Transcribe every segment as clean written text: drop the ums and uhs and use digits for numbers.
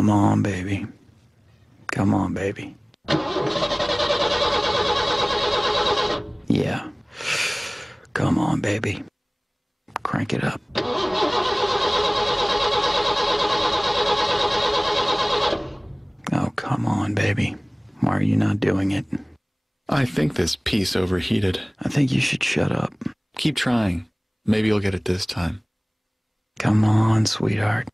Come on, baby. Come on, baby. Yeah. Come on, baby. Crank it up. Oh, come on, baby. Why are you not doing it? I think this piece overheated. I think you should shut up. Keep trying. Maybe you'll get it this time. Come on, sweetheart.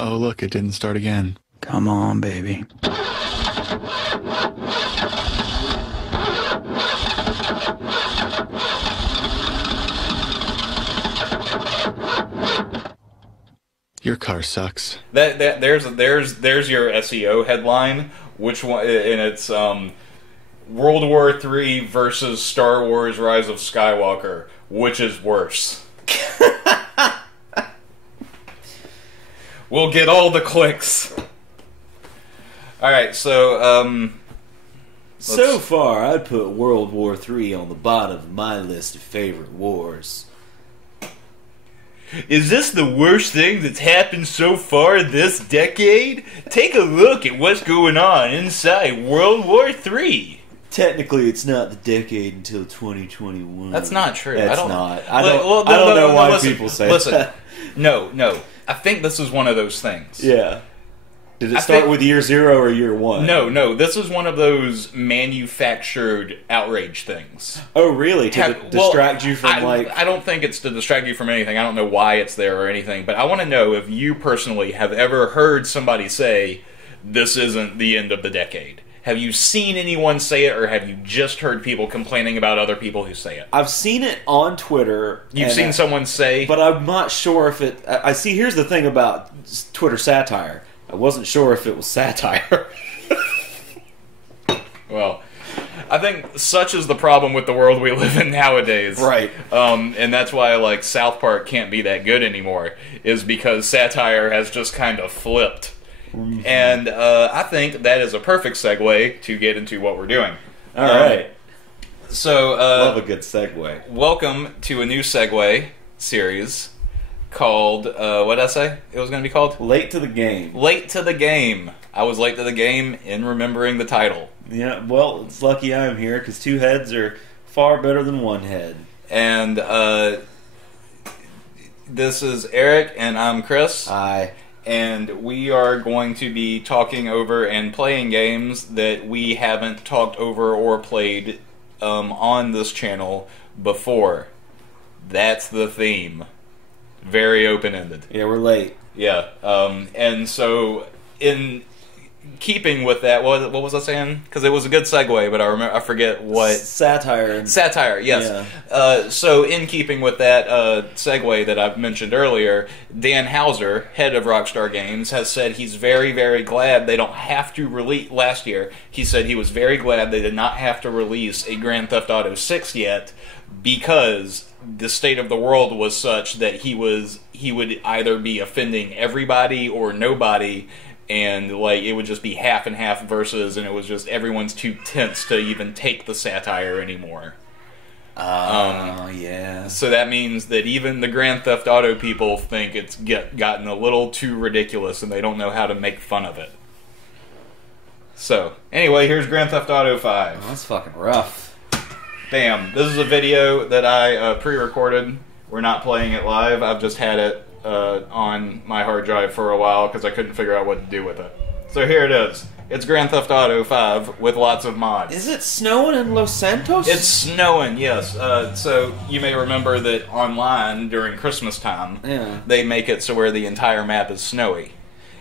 Oh, look, it didn't start again. Come on, baby. Your car sucks. There's your SEO headline. Which one? And it's World War III versus Star Wars: Rise of Skywalker. Which is worse? We'll get all the clicks. All right, so so far, I'd put World War III on the bottom of my list of favorite wars. Is this the worst thing that's happened so far this decade? Take a look at what's going on inside World War III. Technically, it's not the decade until 2021. That's not true. That's not. I don't know why people say that. No. I think this is one of those things. Yeah. Did it start with year 0 or year 1? No. This is one of those manufactured outrage things. Oh, really? To distract you from, I don't think it's to distract you from anything. I don't know why it's there or anything. But I want to know if you personally have ever heard somebody say, this isn't the end of the decade. Have you seen anyone say it, or have you just heard people complaining about other people who say it? I've seen it on Twitter. You've seen someone say... But I'm not sure if it... here's the thing about Twitter satire. I wasn't sure if it was satire. Well, I think such is the problem with the world we live in nowadays. Right. And that's why, South Park can't be that good anymore, is because satire has just kind of flipped. Mm-hmm. And I think that is a perfect segue to get into what we're doing. All right. So, love a good segue. Welcome to a new segue series called, what did I say it was going to be called? Late to the Game. Late to the Game. I was late to the game in remembering the title. Yeah, well, it's lucky I'm here, because 2 heads are far better than 1 head. And this is Eric, and I'm Chris. Hi. And we are going to be talking over and playing games that we haven't talked over or played on this channel before. That's the theme. Very open-ended. Yeah, we're late. Yeah. And so, in keeping with that, what was I saying? Because it was a good segue, but I forget what... Satire. Satire, yes. Yeah. So, in keeping with that segue that I've mentioned earlier, Dan Houser, head of Rockstar Games, has said he's very, very glad they don't have to release... Last year, he said he was very glad they did not have to release a Grand Theft Auto 6 yet, because the state of the world was such that he would either be offending everybody or nobody, and it would just be half and half versus, and it was just everyone's too tense to even take the satire anymore. Yeah. So that means that even the Grand Theft Auto people think it's gotten a little too ridiculous, and they don't know how to make fun of it. So, anyway, here's Grand Theft Auto 5. Oh, that's fucking rough. Bam. This is a video that I pre-recorded. We're not playing it live. I've just had it on my hard drive for a while because I couldn't figure out what to do with it. So here it is. It's Grand Theft Auto 5 with lots of mods. Is it snowing in Los Santos? It's snowing, yes. So you may remember that online during Christmas time, they make it so where the entire map is snowy.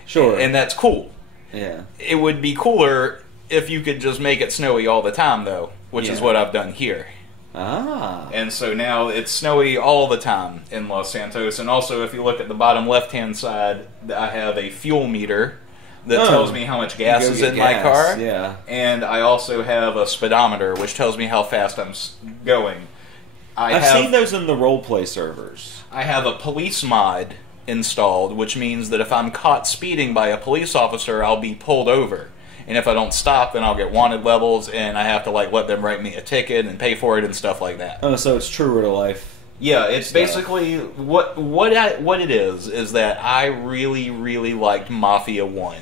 Sure. And that's cool. Yeah. It would be cooler if you could just make it snowy all the time, though, which is what I've done here. Ah. And so now it's snowy all the time in Los Santos. And also, if you look at the bottom left-hand side, I have a fuel meter that tells me how much gas is in my car. Yeah. And I also have a speedometer, which tells me how fast I'm going. I've seen those in the roleplay servers. I have a police mod installed, which means that if I'm caught speeding by a police officer, I'll be pulled over. And if I don't stop, then I'll get wanted levels, and I have to let them write me a ticket and pay for it and stuff like that. Oh, so it's truer to life. Yeah, it's basically what it is that I really really liked Mafia 1.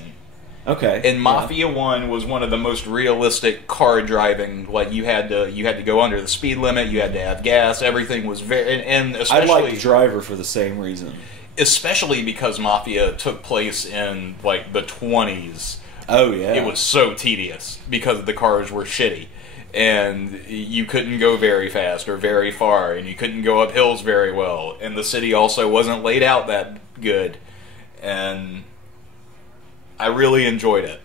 Okay. And Mafia 1 was one of the most realistic car driving. Like you had to go under the speed limit, you had to have gas, everything was very and especially I liked Driver for the same reason. Especially because Mafia took place in like the 20s. Oh yeah. It was so tedious because the cars were shitty. And you couldn't go very fast or very far, and you couldn't go up hills very well. And the city also wasn't laid out that good. And I really enjoyed it.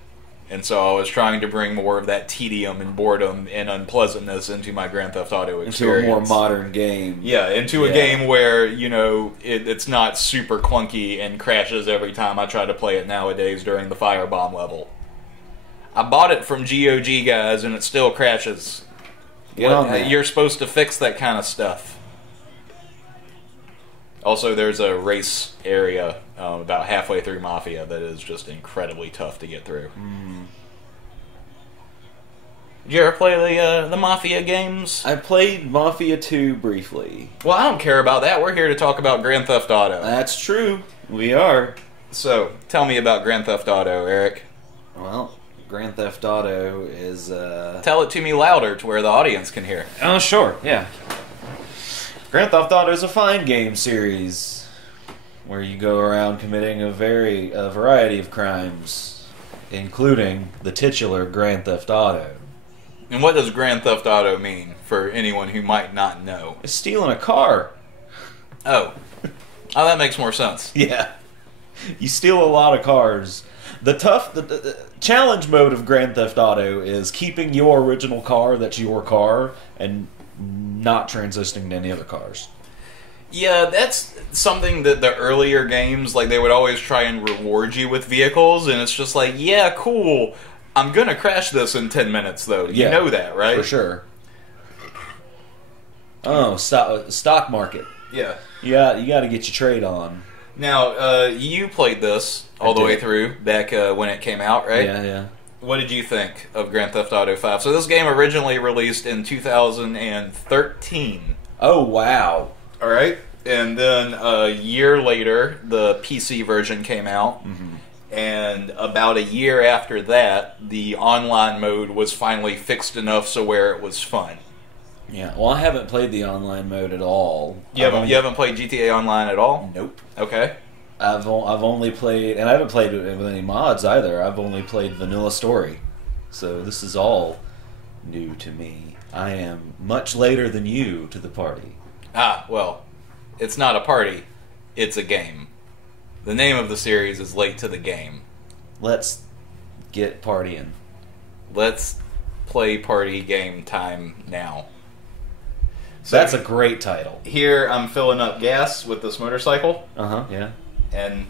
And so I was trying to bring more of that tedium and boredom and unpleasantness into my Grand Theft Auto experience. Into a more modern game. Yeah, into a game where, you know, it's not super clunky and crashes every time I try to play it nowadays during the firebomb level. I bought it from GOG, guys, and it still crashes. Get on that. You're supposed to fix that kind of stuff. Also, there's a race area about halfway through Mafia that is just incredibly tough to get through. Did you ever play the Mafia games? I played Mafia 2 briefly. Well, I don't care about that. We're here to talk about Grand Theft Auto. That's true. We are. So, tell me about Grand Theft Auto, Eric. Well, Grand Theft Auto is... Tell it to me louder to where the audience can hear. Oh, sure, yeah. Grand Theft Auto is a fine game series where you go around committing a variety of crimes, including the titular Grand Theft Auto. And what does Grand Theft Auto mean for anyone who might not know? It's stealing a car. Oh, that makes more sense. Yeah. You steal a lot of cars. The challenge mode of Grand Theft Auto is keeping your original car that's your car and not transitioning to any other cars. Yeah, that's something that the earlier games, like, they would always try and reward you with vehicles, and it's just like, yeah, cool, I'm gonna crash this in 10 minutes, though. You know that, right? For sure. Oh, stock market. Yeah. Yeah, you got to get your trade on. Now, you played this all the way through back when it came out, right? Yeah, yeah. What did you think of Grand Theft Auto 5? So this game originally released in 2013. Oh, wow. All right. And then a year later, the PC version came out. Mm-hmm. And about a year after that, the online mode was finally fixed enough so where it was fun. Yeah, well, I haven't played the online mode at all. You haven't played GTA Online at all? Nope. Okay. I've only played, and I haven't played it with any mods either. I've only played Vanilla Story, so this is all new to me. I am much later than you to the party. Ah, well, it's not a party, it's a game. The name of the series is Late to the Game. Let's get partying. Let's play party game time now. So that's a great title. Here I'm filling up gas with this motorcycle. Uh-huh, yeah. And,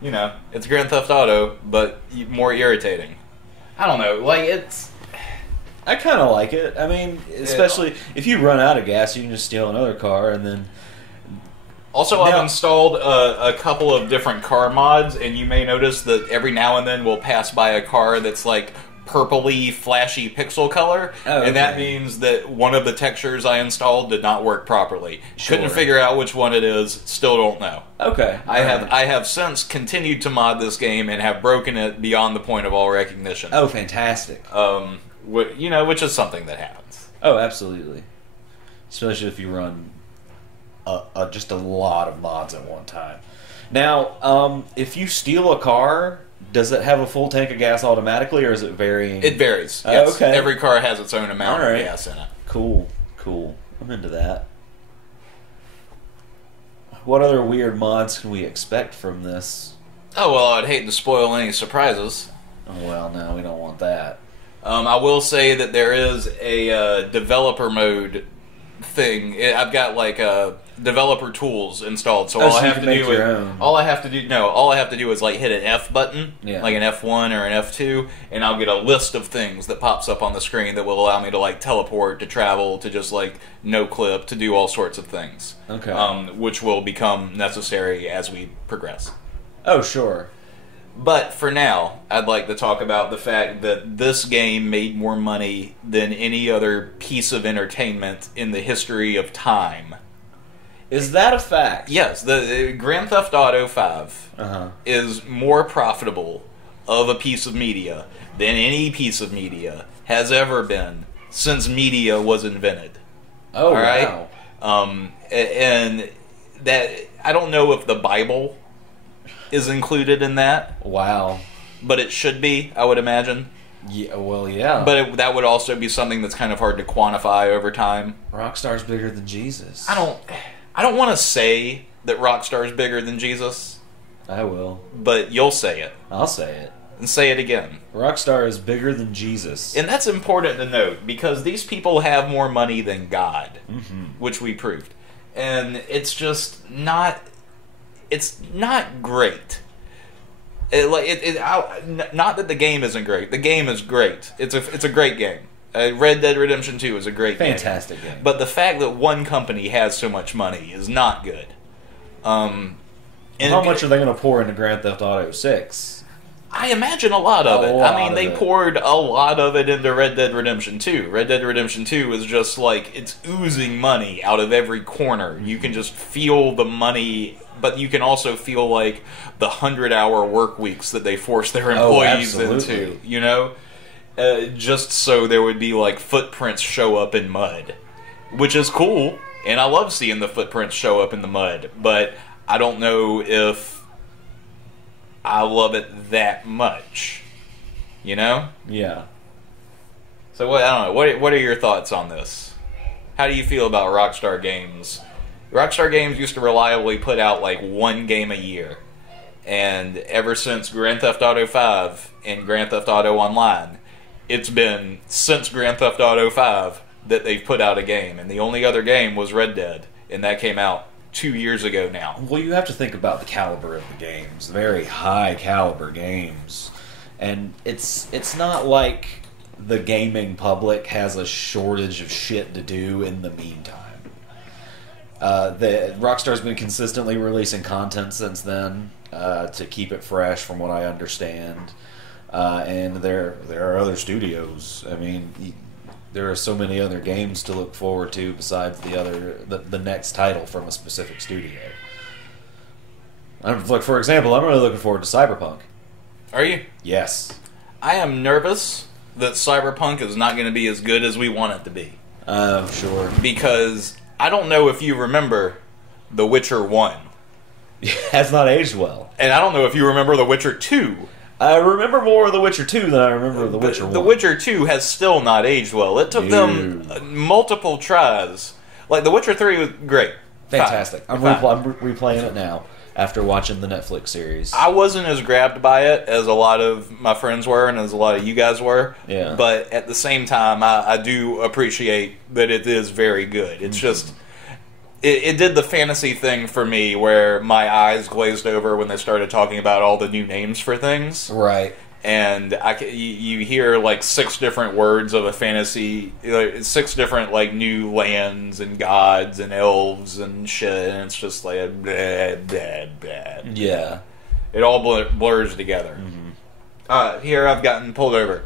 you know, it's Grand Theft Auto, but more irritating. I don't know, like, it's... I kind of like it. I mean, especially if you run out of gas, you can just steal another car and then... Also, I've installed a couple of different car mods, and you may notice that every now and then we'll pass by a car that's like purpley, flashy pixel color, and that means that one of the textures I installed did not work properly. Sure. Couldn't figure out which one it is, still don't know. Okay. I have since continued to mod this game and have broken it beyond the point of all recognition. Oh, fantastic. Which is something that happens. Oh, absolutely. Especially if you run just a lot of mods at one time. Now, if you steal a car, does it have a full tank of gas automatically, or is it varying? It varies. Yes. Okay. Every car has its own amount of gas in it. Cool. I'm into that. What other weird mods can we expect from this? Oh, well, I'd hate to spoil any surprises. Oh, well, no, we don't want that. I will say that there is a developer mode thing. I've got like developer tools installed, so all I have to do is like hit an F button, like an F1 or an F2, and I'll get a list of things that pops up on the screen that will allow me to like teleport, to travel, to just like no clip, to do all sorts of things. Okay. Which will become necessary as we progress. Oh, sure. But for now, I'd like to talk about the fact that this game made more money than any other piece of entertainment in the history of time. Is that a fact? Yes, the Grand Theft Auto 5 is more profitable of a piece of media than any piece of media has ever been since media was invented. Oh, all right? wow. And that, I don't know if the Bible is included in that. Wow. But it should be, I would imagine. Yeah, well, yeah. But that would also be something that's kind of hard to quantify over time. Rockstar's bigger than Jesus. I don't want to say that Rockstar's bigger than Jesus, I will. but you'll say it. I'll say it. And say it again. Rockstar is bigger than Jesus. And that's important to note, because these people have more money than God, which we proved. And it's just not... It's not great. Not that the game isn't great. The game is great. It's a great game. Red Dead Redemption 2 is a great Fantastic game. But the fact that one company has so much money is not good. And how much are they going to pour into Grand Theft Auto 6? I imagine a lot of it. I mean, they poured a lot of it into Red Dead Redemption 2. Red Dead Redemption 2 is just like, it's oozing money out of every corner. You can just feel the money, but you can also feel like the 100-hour work weeks that they force their employees into, you know? Just so there would be like footprints show up in mud, which is cool, and I love seeing the footprints show up in the mud, but I don't know if I love it that much, you know? Yeah. So I don't know. What are your thoughts on this? How do you feel about Rockstar Games? Rockstar Games used to reliably put out like one game a year, and ever since Grand Theft Auto 5 and Grand Theft Auto Online, it's been since Grand Theft Auto 5 that they've put out a game, and the only other game was Red Dead, and that came out 2 years ago now. Well, you have to think about the caliber of the games. Very high caliber games. And it's not like the gaming public has a shortage of shit to do in the meantime. Rockstar's been consistently releasing content since then to keep it fresh, from what I understand. And there are other studios. I mean, there are so many other games to look forward to besides the next title from a specific studio. Like, for example, I'm really looking forward to Cyberpunk. Are you? Yes. I am nervous that Cyberpunk is not going to be as good as we want it to be. Sure. Because I don't know if you remember The Witcher 1. It has not aged well. And I don't know if you remember The Witcher 2. I remember more of The Witcher 2 than I remember of The Witcher 1. The Witcher 2 has still not aged well. It took them multiple tries. Like, The Witcher 3 was great. Fantastic. I'm replaying it now after watching the Netflix series. I wasn't as grabbed by it as a lot of my friends were and as a lot of you guys were. Yeah. But at the same time, I do appreciate that it is very good. It's just... It did the fantasy thing for me where my eyes glazed over when they started talking about all the new names for things. Right. And you hear like 6 different words of a fantasy, 6 different like new lands and gods and elves and shit, and it's just like blah, blah, blah. Yeah. It all blurs together. Here I've gotten pulled over.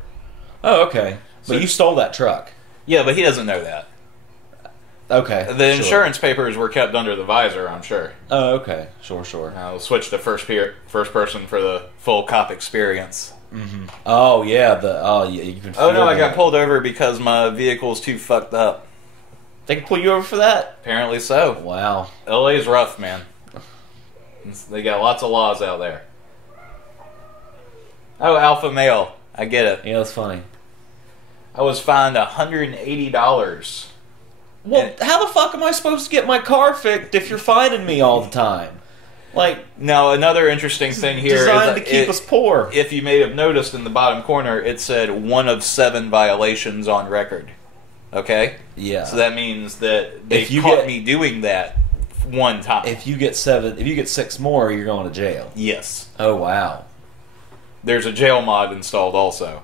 Oh, okay. But So- you stole that truck. Yeah, but he doesn't know that. Okay. The insurance papers were kept under the visor, I'm sure. Oh, okay. Sure. I'll switch to first person for the full cop experience. Oh, yeah. You can Oh no, feel I got that. pulled over because my vehicle's too fucked up. They can pull you over for that? Apparently so. Wow. LA's rough, man. They got lots of laws out there. Oh, alpha male. I get it. Yeah, that's funny. I was fined $180. Well, how the fuck am I supposed to get my car fixed if you're finding me all the time? Like, Now, another interesting thing here is designed that to keep us poor. if you may have noticed in the bottom corner, it said 1 of 7 violations on record. Okay? Yeah. So that means that they If you caught get- me doing that one time. If you get 6 more, you're going to jail. Yes. Oh, wow. There's a jail mod installed also.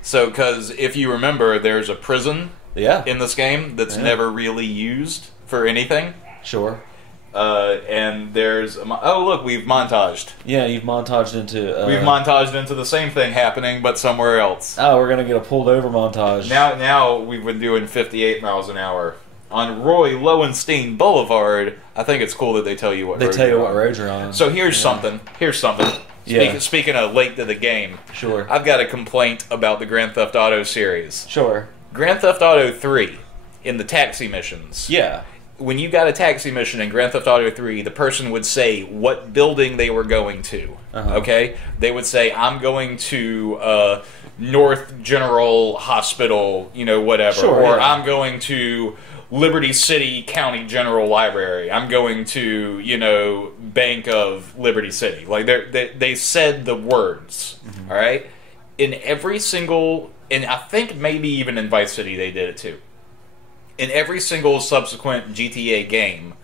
So, because if you remember, there's a prison Yeah. in this game that's Yeah. never really used for anything. Sure. And there's oh look, we've montaged. Yeah, you've montaged into. We've montaged into the same thing happening, but somewhere else. Oh, we're gonna get a pulled over montage. Now we've been doing 58 miles an hour on Roy Lowenstein Boulevard. I think it's cool that they tell you what they tell you what road you're on. So here's something. Speaking of late to the game, Sure. I've got a complaint about the Grand Theft Auto series. Sure. Grand Theft Auto 3 in the taxi missions. Yeah. When you got a taxi mission in Grand Theft Auto 3, the person would say what building they were going to. Okay? They would say, I'm going to North General Hospital, whatever. Sure, or yeah. I'm going to Liberty City County General Library. I'm going to, Bank of Liberty City. Like, they said the words, all right? In every single... And I think maybe even in Vice City they did it too. In every single subsequent GTA game,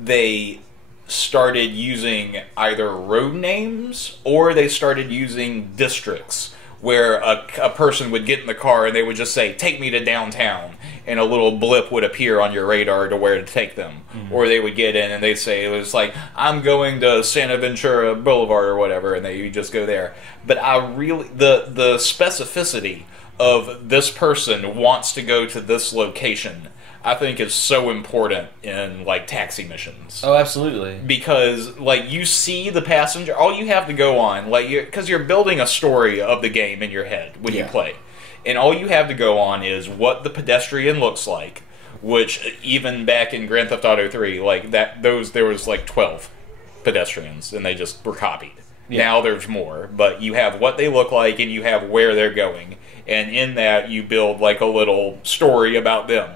they started using either road names or they started using districts where a person would get in the car and they would just say, take me to downtown, and a little blip would appear on your radar to where to take them. Or they would get in and they'd say, it was like, I'm going to Santa Ventura Boulevard or whatever, and they would just go there. But the specificity of this person wants to go to this location, I think is so important in, like, taxi missions. Oh, absolutely. Because, like, you see the passenger, all you have to go on, like, because you're building a story of the game in your head when you play. And all you have to go on is what the pedestrian looks like, which even back in Grand Theft Auto 3, like, there was, like, 12 pedestrians, and they just were copied. Yeah. Now there's more, but you have what they look like and you have where they're going. And in that, you build, like, a little story about them.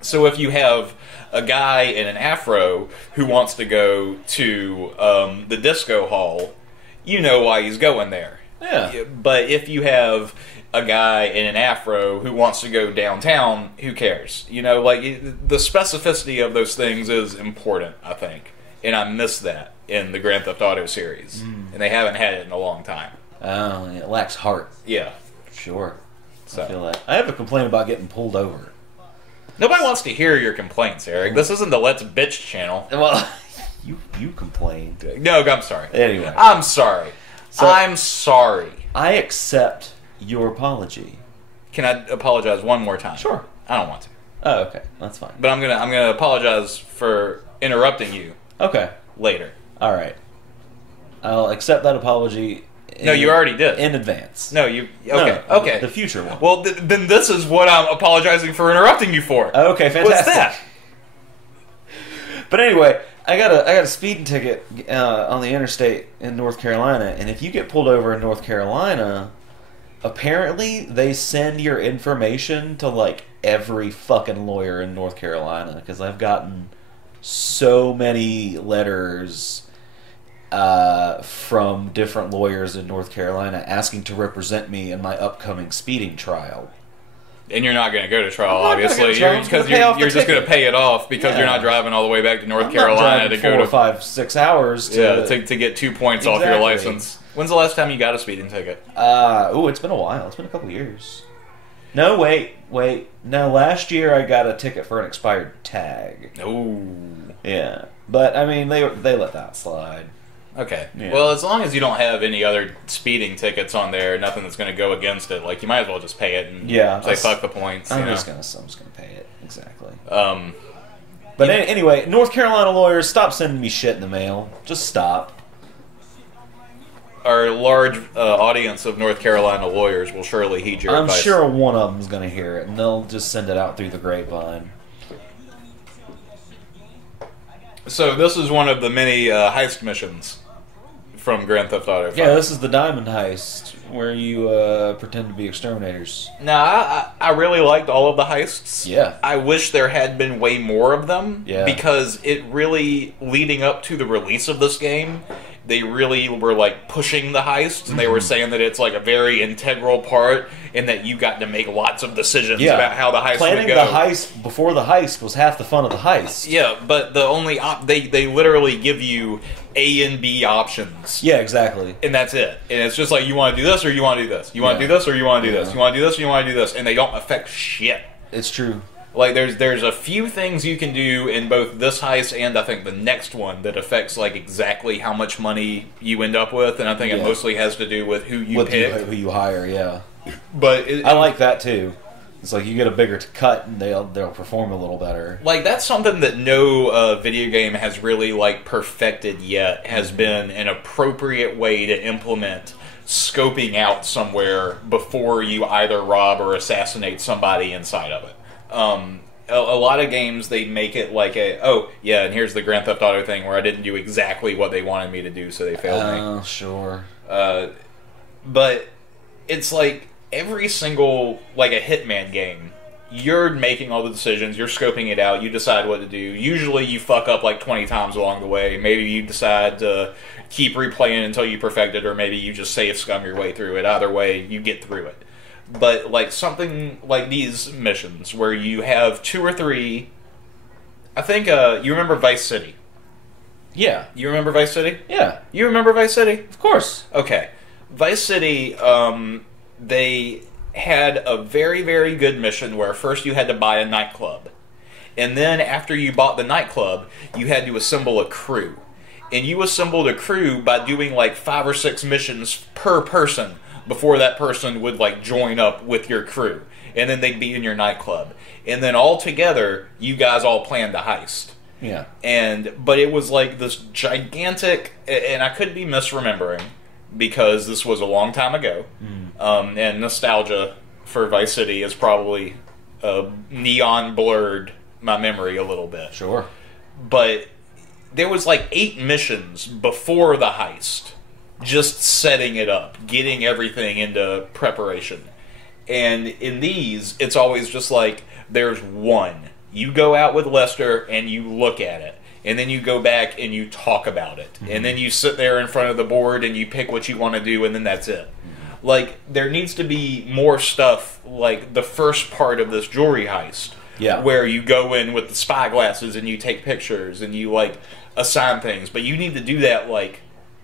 So if you have a guy in an afro who wants to go to the disco hall, you know why he's going there. Yeah. But if you have a guy in an afro who wants to go downtown, who cares? Like, the specificity of those things is important, I think. And I miss that in the Grand Theft Auto series. And they haven't had it in a long time. Oh, yeah, it lacks heart. Yeah. Sure. So. I feel that. I have a complaint about getting pulled over. Nobody wants to hear your complaints, Eric. This isn't the Let's Bitch channel. Well, you complained. No, I'm sorry. Anyway. I'm sorry. I'm sorry. I accept your apology. Can I apologize one more time? Sure. I don't want to. Oh, okay. That's fine. But I'm gonna apologize for interrupting you. Okay. Later. All right. I'll accept that apology. No, you already did. In advance. No, you... Okay, no, okay. The future one. Well, then this is what I'm apologizing for interrupting you for. Okay, fantastic. What's that? But anyway, I got a speeding ticket on the interstate in North Carolina, and if you get pulled over in North Carolina, apparently they send your information to, like, every fucking lawyer in North Carolina, because I've gotten so many letters from different lawyers in North Carolina asking to represent me in my upcoming speeding trial. And you're not going to go to trial, I'm not obviously. gonna go to trial. Because you're just going to ticket. pay it off because you're not driving all the way back to North Carolina to go to 4 or 6 hours to get 2 points off your license. When's the last time you got a speeding ticket? It's been a while. It's been a couple years. No, wait. No, last year I got a ticket for an expired tag. Ooh. Yeah. But, I mean, they let that slide. Okay. Yeah. Well, as long as you don't have any other speeding tickets on there, nothing that's going to go against it, like, you might as well just pay it and say fuck the points. I'm just gonna pay it. Exactly. But anyway, North Carolina lawyers, stop sending me shit in the mail. Just stop. Our large audience of North Carolina lawyers will surely heed your advice. I'm sure one of them's gonna hear it, and they'll just send it out through the grapevine. So this is one of the many heist missions from Grand Theft Auto 5. Yeah, this is the diamond heist, where you pretend to be exterminators. Now, I really liked all of the heists. Yeah. I wish there had been way more of them. Yeah. Because it really, leading up to the release of this game, they really were, like, pushing the heist, and they were saying that it's, like, a very integral part, and that you got to make lots of decisions about how the heist Planning would go. the heist before the heist was half the fun of the heist. Yeah, but the only they literally give you A and B options. Yeah, exactly. And that's it. And it's just like, you want to do this or you want to do this. You want to do this or you want to do this. You want to do this or you want to do this. And they don't affect shit. It's true. Like, there's a few things you can do in both this heist and I think the next one that affects, like, exactly how much money you end up with, and I think it mostly has to do with who you pick. Who you hire, yeah. But I like that, too. It's like you get a bigger cut and they'll perform a little better. Like, that's something that no video game has really, like, perfected yet, has been an appropriate way to implement scoping out somewhere before you either rob or assassinate somebody inside of it. A lot of games, they make it like and here's the Grand Theft Auto thing where I didn't do exactly what they wanted me to do, so they failed me. Oh, sure. But it's like every single, like a Hitman game, you're making all the decisions, you're scoping it out, you decide what to do. Usually you fuck up like 20 times along the way. Maybe you decide to keep replaying until you perfect it, or maybe you just save scum your way through it. Either way, you get through it. But like something like these missions where you have 2 or 3, I think you remember Vice City. Yeah. You remember Vice City? Yeah. You remember Vice City? Of course. Okay. Vice City, they had a very, very good mission where first you had to buy a nightclub. And then after you bought the nightclub, you had to assemble a crew. And you assembled a crew by doing like 5 or 6 missions per person before that person would like join up with your crew. And then they'd be in your nightclub. And then all together, you guys all planned the heist. Yeah. But it was like this gigantic, and I could be misremembering because this was a long time ago. And nostalgia for Vice City has probably neon blurred my memory a little bit. Sure. But there was like 8 missions before the heist, just setting it up, getting everything into preparation. And in these, it's always just like, there's one. You go out with Lester and you look at it. And then you go back and you talk about it. And then you sit there in front of the board and you pick what you want to do, and then that's it. Like, there needs to be more stuff like the first part of this jewelry heist. Yeah. Where you go in with the spy glasses and you take pictures and you, like, assign things. But you need to do that, like,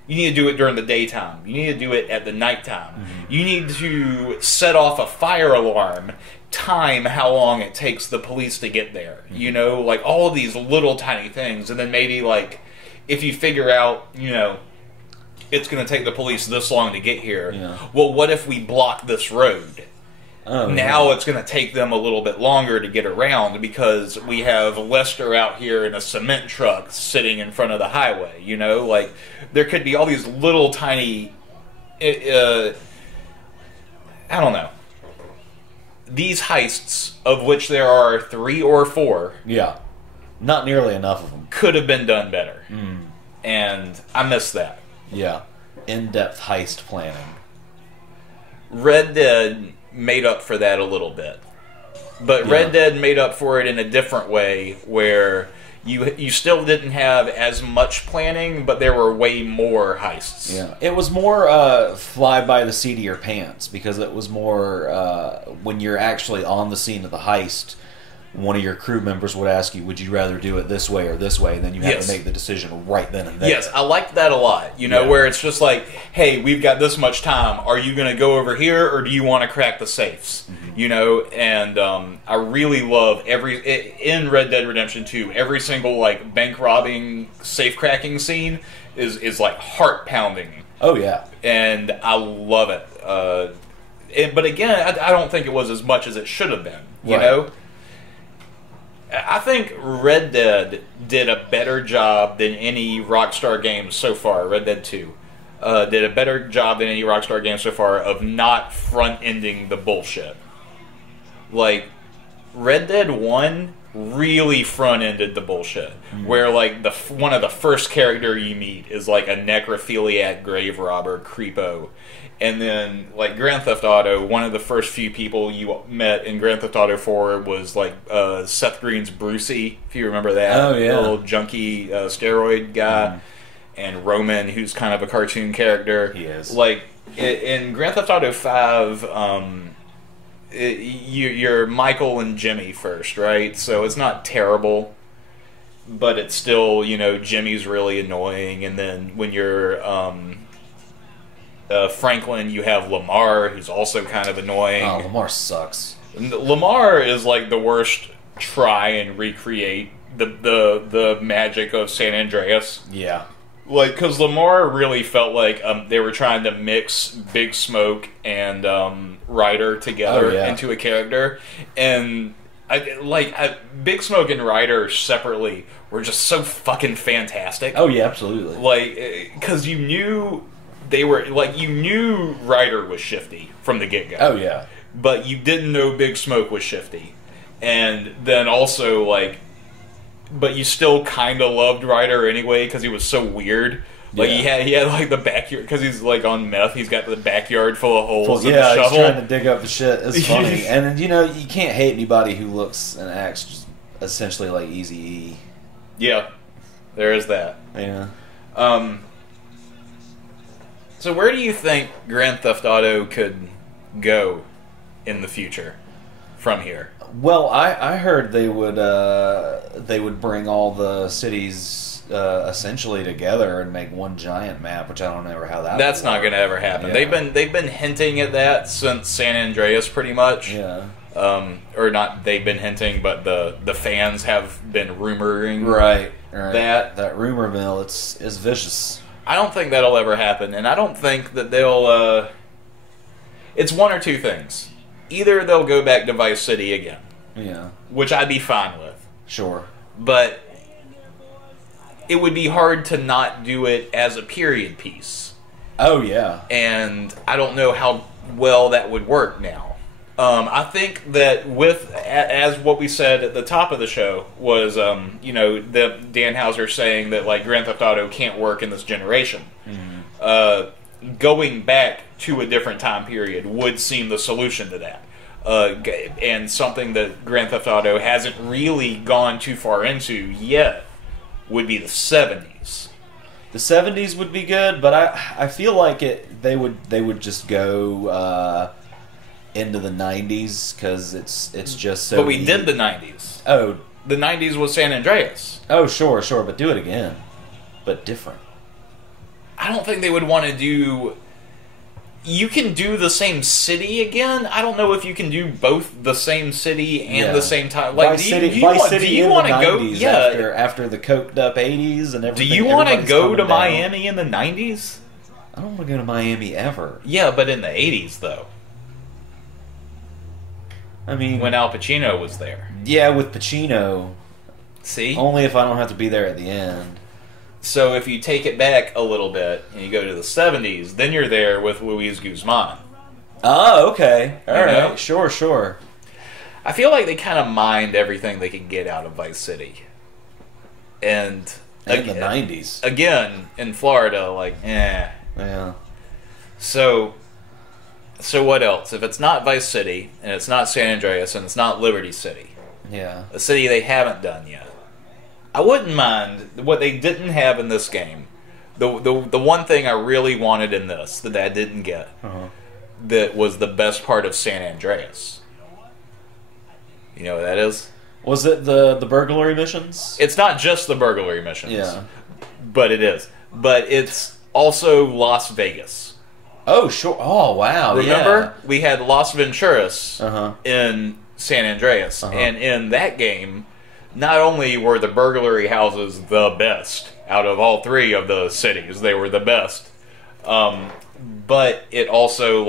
you need to do it during the daytime. You need to do it at the nighttime. You need to set off a fire alarm, time how long it takes the police to get there. You know, like all of these little tiny things. And then maybe, like, if you figure out, you know, it's going to take the police this long to get here. Yeah. Well, what if we block this road? Now it's going to take them a little bit longer to get around because we have Lester out here in a cement truck sitting in front of the highway, you know? Like, there could be all these little tiny... I don't know. These heists, of which there are 3 or 4... Yeah. Not nearly enough of them. Could have been done better. And I miss that. Yeah. In-depth heist planning. Red Dead made up for that a little bit. But Red Dead made up for it in a different way, where you still didn't have as much planning, but there were way more heists. Yeah, it was more fly by the seat of your pants, because it was more when you're actually on the scene of the heist, one of your crew members would ask you, would you rather do it this way or this way? And then you have to make the decision right then and there. Yes, I liked that a lot. You know, where it's just like, hey, we've got this much time. Are you going to go over here, or do you want to crack the safes? You know, and I really love in Red Dead Redemption 2, every single, like, bank robbing, safe cracking scene is like, heart-pounding. Oh, yeah. And I love it. But again, I don't think it was as much as it should have been, you know? I think Red Dead did a better job than any Rockstar game so far. Red Dead 2 did a better job than any Rockstar game so far of not front-ending the bullshit. Like, Red Dead 1 really front-ended the bullshit. Where, like, one of the first character you meet is, like, a necrophiliac grave robber, creepo. And then, like, Grand Theft Auto, one of the first few people you met in Grand Theft Auto 4 was, like, Seth Green's Brucey, if you remember that. Oh, yeah. The little junkie steroid guy. And Roman, who's kind of a cartoon character. He is. Like, in Grand Theft Auto 5, you're Michael and Jimmy first, right? So it's not terrible. But it's still, you know, Jimmy's really annoying. And then when you're... Franklin, you have Lamar, who's also kind of annoying. Oh, Lamar sucks. Lamar is like the worst try and recreate the magic of San Andreas. Yeah. Like, because Lamar really felt like they were trying to mix Big Smoke and Ryder together into a character, and Big Smoke and Ryder separately were just so fucking fantastic. Oh yeah, absolutely. Like, because you knew they were you knew Ryder was shifty from the get go. Oh yeah, but you didn't know Big Smoke was shifty, and then also but you still kind of loved Ryder anyway because he was so weird. Like he had like the backyard because he's like on meth. He's got the backyard full of holes. And a shovel. He's trying to dig up the shit. It's funny, and you can't hate anybody who looks and acts just essentially like Eazy-E. Yeah, there is that. Yeah. So where do you think Grand Theft Auto could go in the future from here? Well, I heard they would bring all the cities essentially together and make one giant map, which I don't know how that. That's not going to ever happen. Yeah. They've been hinting at that since San Andreas, pretty much. Yeah. Or not. They've been hinting, but the fans have been rumoring. Right. That rumor mill is vicious. I don't think that'll ever happen, and I don't think that they'll. It's one or two things. Either they'll go back to Vice City again. Yeah. Which I'd be fine with. Sure. But it would be hard to not do it as a period piece. Oh, yeah. And I don't know how well that would work now. I think that as what we said at the top of the show was, the Dan Houser saying that like Grand Theft Auto can't work in this generation. Mm-hmm. Going back to a different time period would seem the solution to that. And something that Grand Theft Auto hasn't really gone too far into yet would be the 70s. The 70s would be good, but I feel like they would just go into the 90s because it's just so. But we did the 90s. Oh, the 90s was San Andreas. Oh, sure, but do it again, but different. I don't think they would want to do. You can do the same city again. I don't know if you can do both the same city and the same time. Like Vice City in the 90s after the coked up 80s and everything. Do you want to go to Miami in the 90s? I don't want to go to Miami ever. Yeah, but in the 80s though. I mean, when Al Pacino was there. Yeah, with Pacino. See? Only if I don't have to be there at the end. So if you take it back a little bit and you go to the 70s, then you're there with Luis Guzman. Oh, okay. All right. Sure. I feel like they kind of mined everything they could get out of Vice City. And in the 90s. Again, in Florida, Yeah. So what else? If it's not Vice City, and it's not San Andreas, and it's not Liberty City. Yeah. A city they haven't done yet. I wouldn't mind what they didn't have in this game. The one thing I really wanted in this that I didn't get, that was the best part of San Andreas. You know what that is? Was it the burglary missions? It's not just the burglary missions. Yeah. But it is. But it's also Las Vegas. Oh, sure. Oh, wow. Remember? We had Las Venturas in San Andreas. And in that game, not only were the burglary houses the best out of all three of the cities, they were the best. But it also,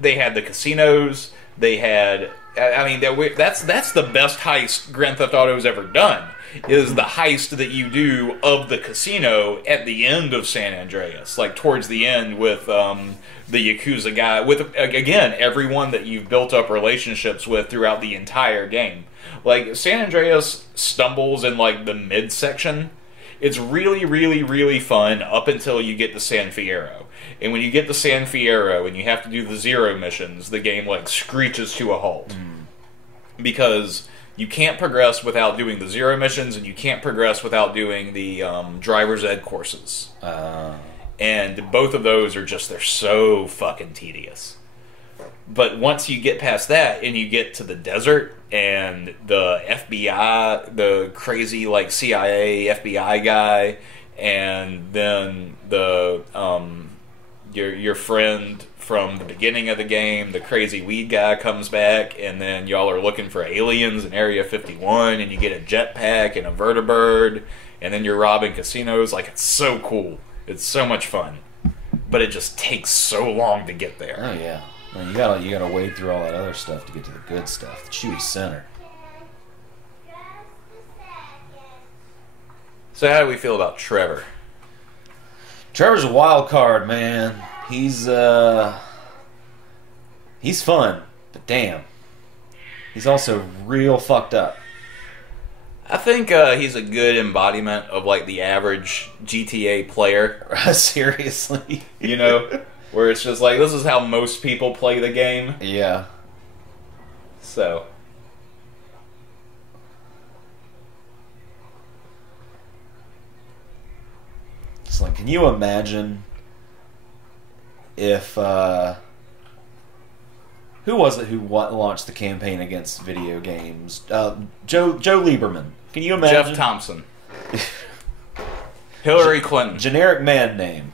they had the casinos, they had... I mean, that's the best heist Grand Theft Auto's ever done, is the heist that you do of the casino at the end of San Andreas, like towards the end with the Yakuza guy, with, again, everyone that you've built up relationships with throughout the entire game. Like, San Andreas stumbles in, the mid-section. It's really, really, really fun up until you get to San Fierro. And when you get to San Fierro and you have to do the zero missions, the game, screeches to a halt. Because you can't progress without doing the zero missions, and you can't progress without doing the driver's ed courses. And both of those are they're so fucking tedious. But once you get past that and you get to the desert and the FBI, the crazy CIA FBI guy, and then the your friend from the beginning of the game. The crazy weed guy comes back, and then y'all are looking for aliens in Area 51, and you get a jetpack and a vertibird, and then you're robbing casinos. Like, it's so cool. It's so much fun. But it just takes so long to get there. Oh yeah, well, you gotta wade through all that other stuff to get to the good stuff. The Chewy Center. So how do we feel about Trevor? Trevor's a wild card, man. He's fun, but damn, he's also real fucked up. I think he's a good embodiment of like the average GTA player. Seriously, You know, where it's just like, this is how most people play the game. yeah. So It's like, can you imagine if who was it who launched the campaign against video games? Joe Lieberman. Can you imagine? Jeff Thompson, Hillary Clinton, Generic man name.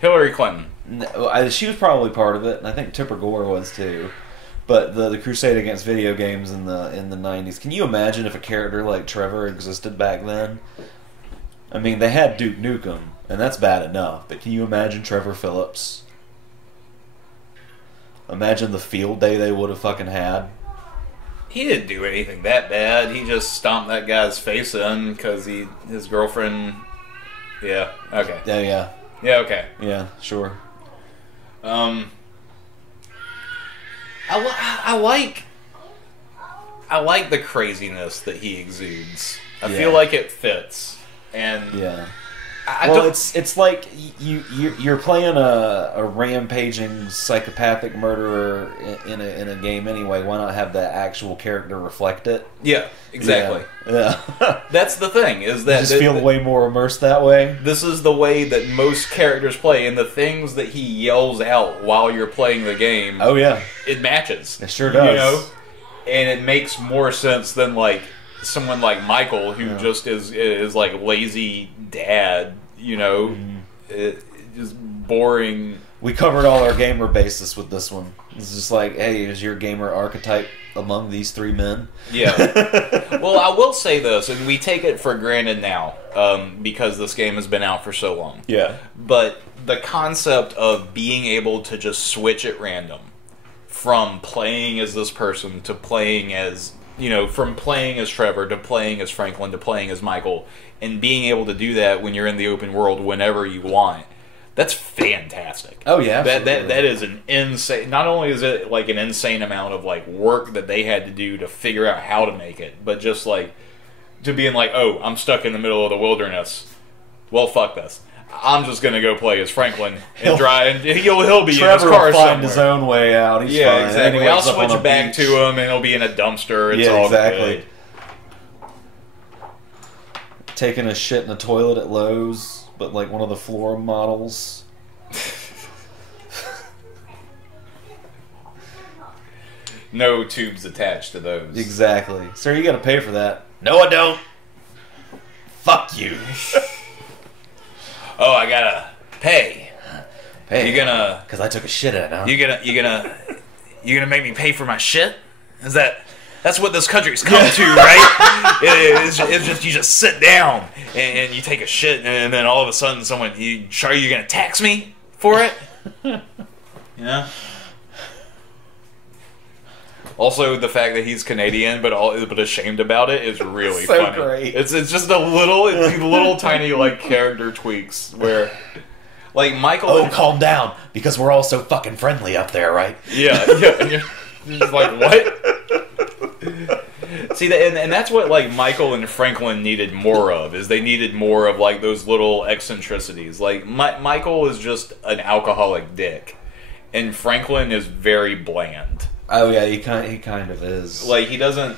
Hillary Clinton. No, she was probably part of it, and I think Tipper Gore was too. But the crusade against video games in the 90s. Can you imagine if a character like Trevor existed back then? I mean, they had Duke Nukem, and that's bad enough. But can you imagine Trevor Phillips? Imagine the field day they would have fucking had. He didn't do anything that bad. He just stomped that guy's face in because his girlfriend. Yeah. Okay. Yeah. Yeah. Okay. Yeah. Sure. I like the craziness that he exudes. I Yeah. feel like it fits, and Yeah. I Well, don't. it's like you're playing a rampaging psychopathic murderer in a game anyway. Why not have the actual character reflect it? Yeah, exactly. Yeah. That's the thing. Is that You just feel way more immersed that way. this is the way that most characters play, and the things that he yells out while you're playing the game, Oh yeah, it matches. it sure does. You know, and it makes more sense than like someone like Michael, who just is like lazy dad. You know, just boring. We covered all our gamer basis with this one. It's just like, hey, is your gamer archetype among these three men? Yeah. Well, I will say this, and we take it for granted now because this game has been out for so long. Yeah. But the concept of being able to just switch at random from playing as this person to playing as, from playing as Trevor to playing as Franklin to playing as Michael, and being able to do that when you're in the open world whenever you want, that's fantastic. Oh yeah, that is an insane. Not only is it like an insane amount of like work that they had to do to figure out how to make it, but just like to being like, oh, I'm stuck in the middle of the wilderness. Well, fuck this. I'm just gonna go play as Franklin and drive, and he'll be Trevor in his car will find somewhere. his own way out. He's Yeah, fine. exactly. Then he I'll wakes up on switch a back beach. to him, and he'll be in a dumpster. It's Yeah, all exactly. good. Taking a shit in a toilet at Lowe's, but like one of the floor models. No tubes attached to those. Exactly. Sir, you gotta pay for that. No, I don't. Fuck you. Oh, I gotta pay. Pay. You gonna? Because I took a shit in it, huh? You gonna make me pay for my shit? That's what this country's come to, right? It's just you just sit down and you take a shit, and then all of a sudden you're gonna tax me for it? You know. Also, the fact that he's Canadian but ashamed about it is really So funny. great. It's just little tiny like character tweaks where, like Michael. Oh, calm down, because we're all so fucking friendly up there, right? Yeah. And you're just like, what? See, and that's what like Michael and Franklin needed more of. Is they needed more of like those little eccentricities. Like Michael is just an alcoholic dick, and Franklin is very bland. Oh yeah, he kind of is. Like he doesn't.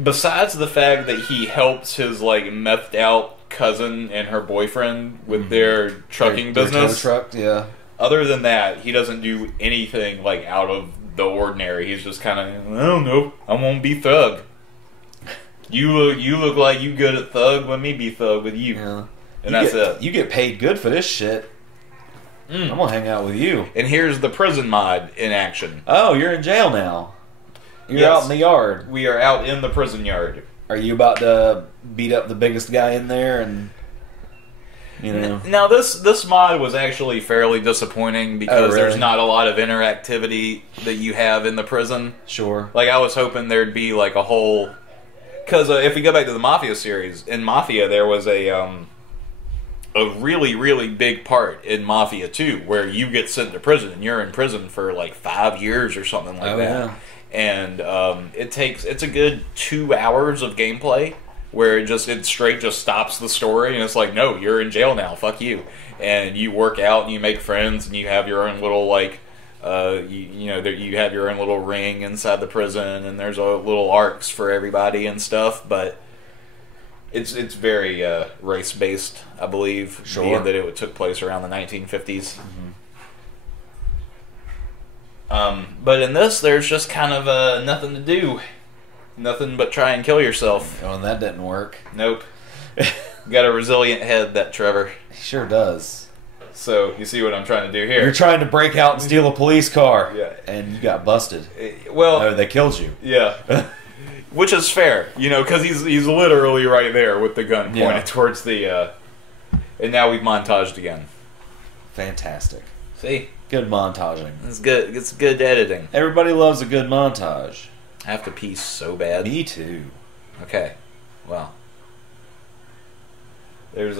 Besides the fact that he helps his like methed out cousin and her boyfriend with their trucking Their business. tow truck, yeah. Other than that, he doesn't do anything like out of the ordinary. He's just kind of, I don't know, I won't be thug. You look like you good at thug. Let me be thug with you, Yeah. and that's it. You get paid good for this shit. I'm gonna hang out with you. And here's the prison mod in action. Oh, you're in jail now. You're Yes. out in the yard. We are out in the prison yard. Are you about to beat up the biggest guy in there and, you know? Now, this mod was actually fairly disappointing because really? there's not a lot of interactivity that you have in the prison. Sure. Like, I was hoping there'd be, like, a whole... Because if we go back to the Mafia series, in Mafia there was a really, really big part in Mafia 2 where you get sent to prison and you're in prison for, like, 5 years or something like that. Yeah. And it's a good 2 hours of gameplay where it straight just stops the story and it's like, no, you're in jail now, fuck you. And you work out and you make friends and you have your own little, like, you have your own little ring inside the prison and there's a little arcs for everybody and stuff, but it's very race based, I believe. Sure. Being that it took place around the 1950s. But in this, there's just kind of nothing to do. Nothing but try and kill yourself. Oh, and that didn't work. Nope. Got a resilient head, that Trevor. He sure does. So, you see what I'm trying to do here? You're trying to break out and steal a police car. Yeah. And you got busted. Well... Oh, they killed you. Yeah. Which is fair, because he's literally right there with the gun pointed towards the... And now we've montaged again. Fantastic. See? Good montaging. It's good. It's good editing. Everybody loves a good montage. I have to pee so bad. Me too. Okay. Well. There's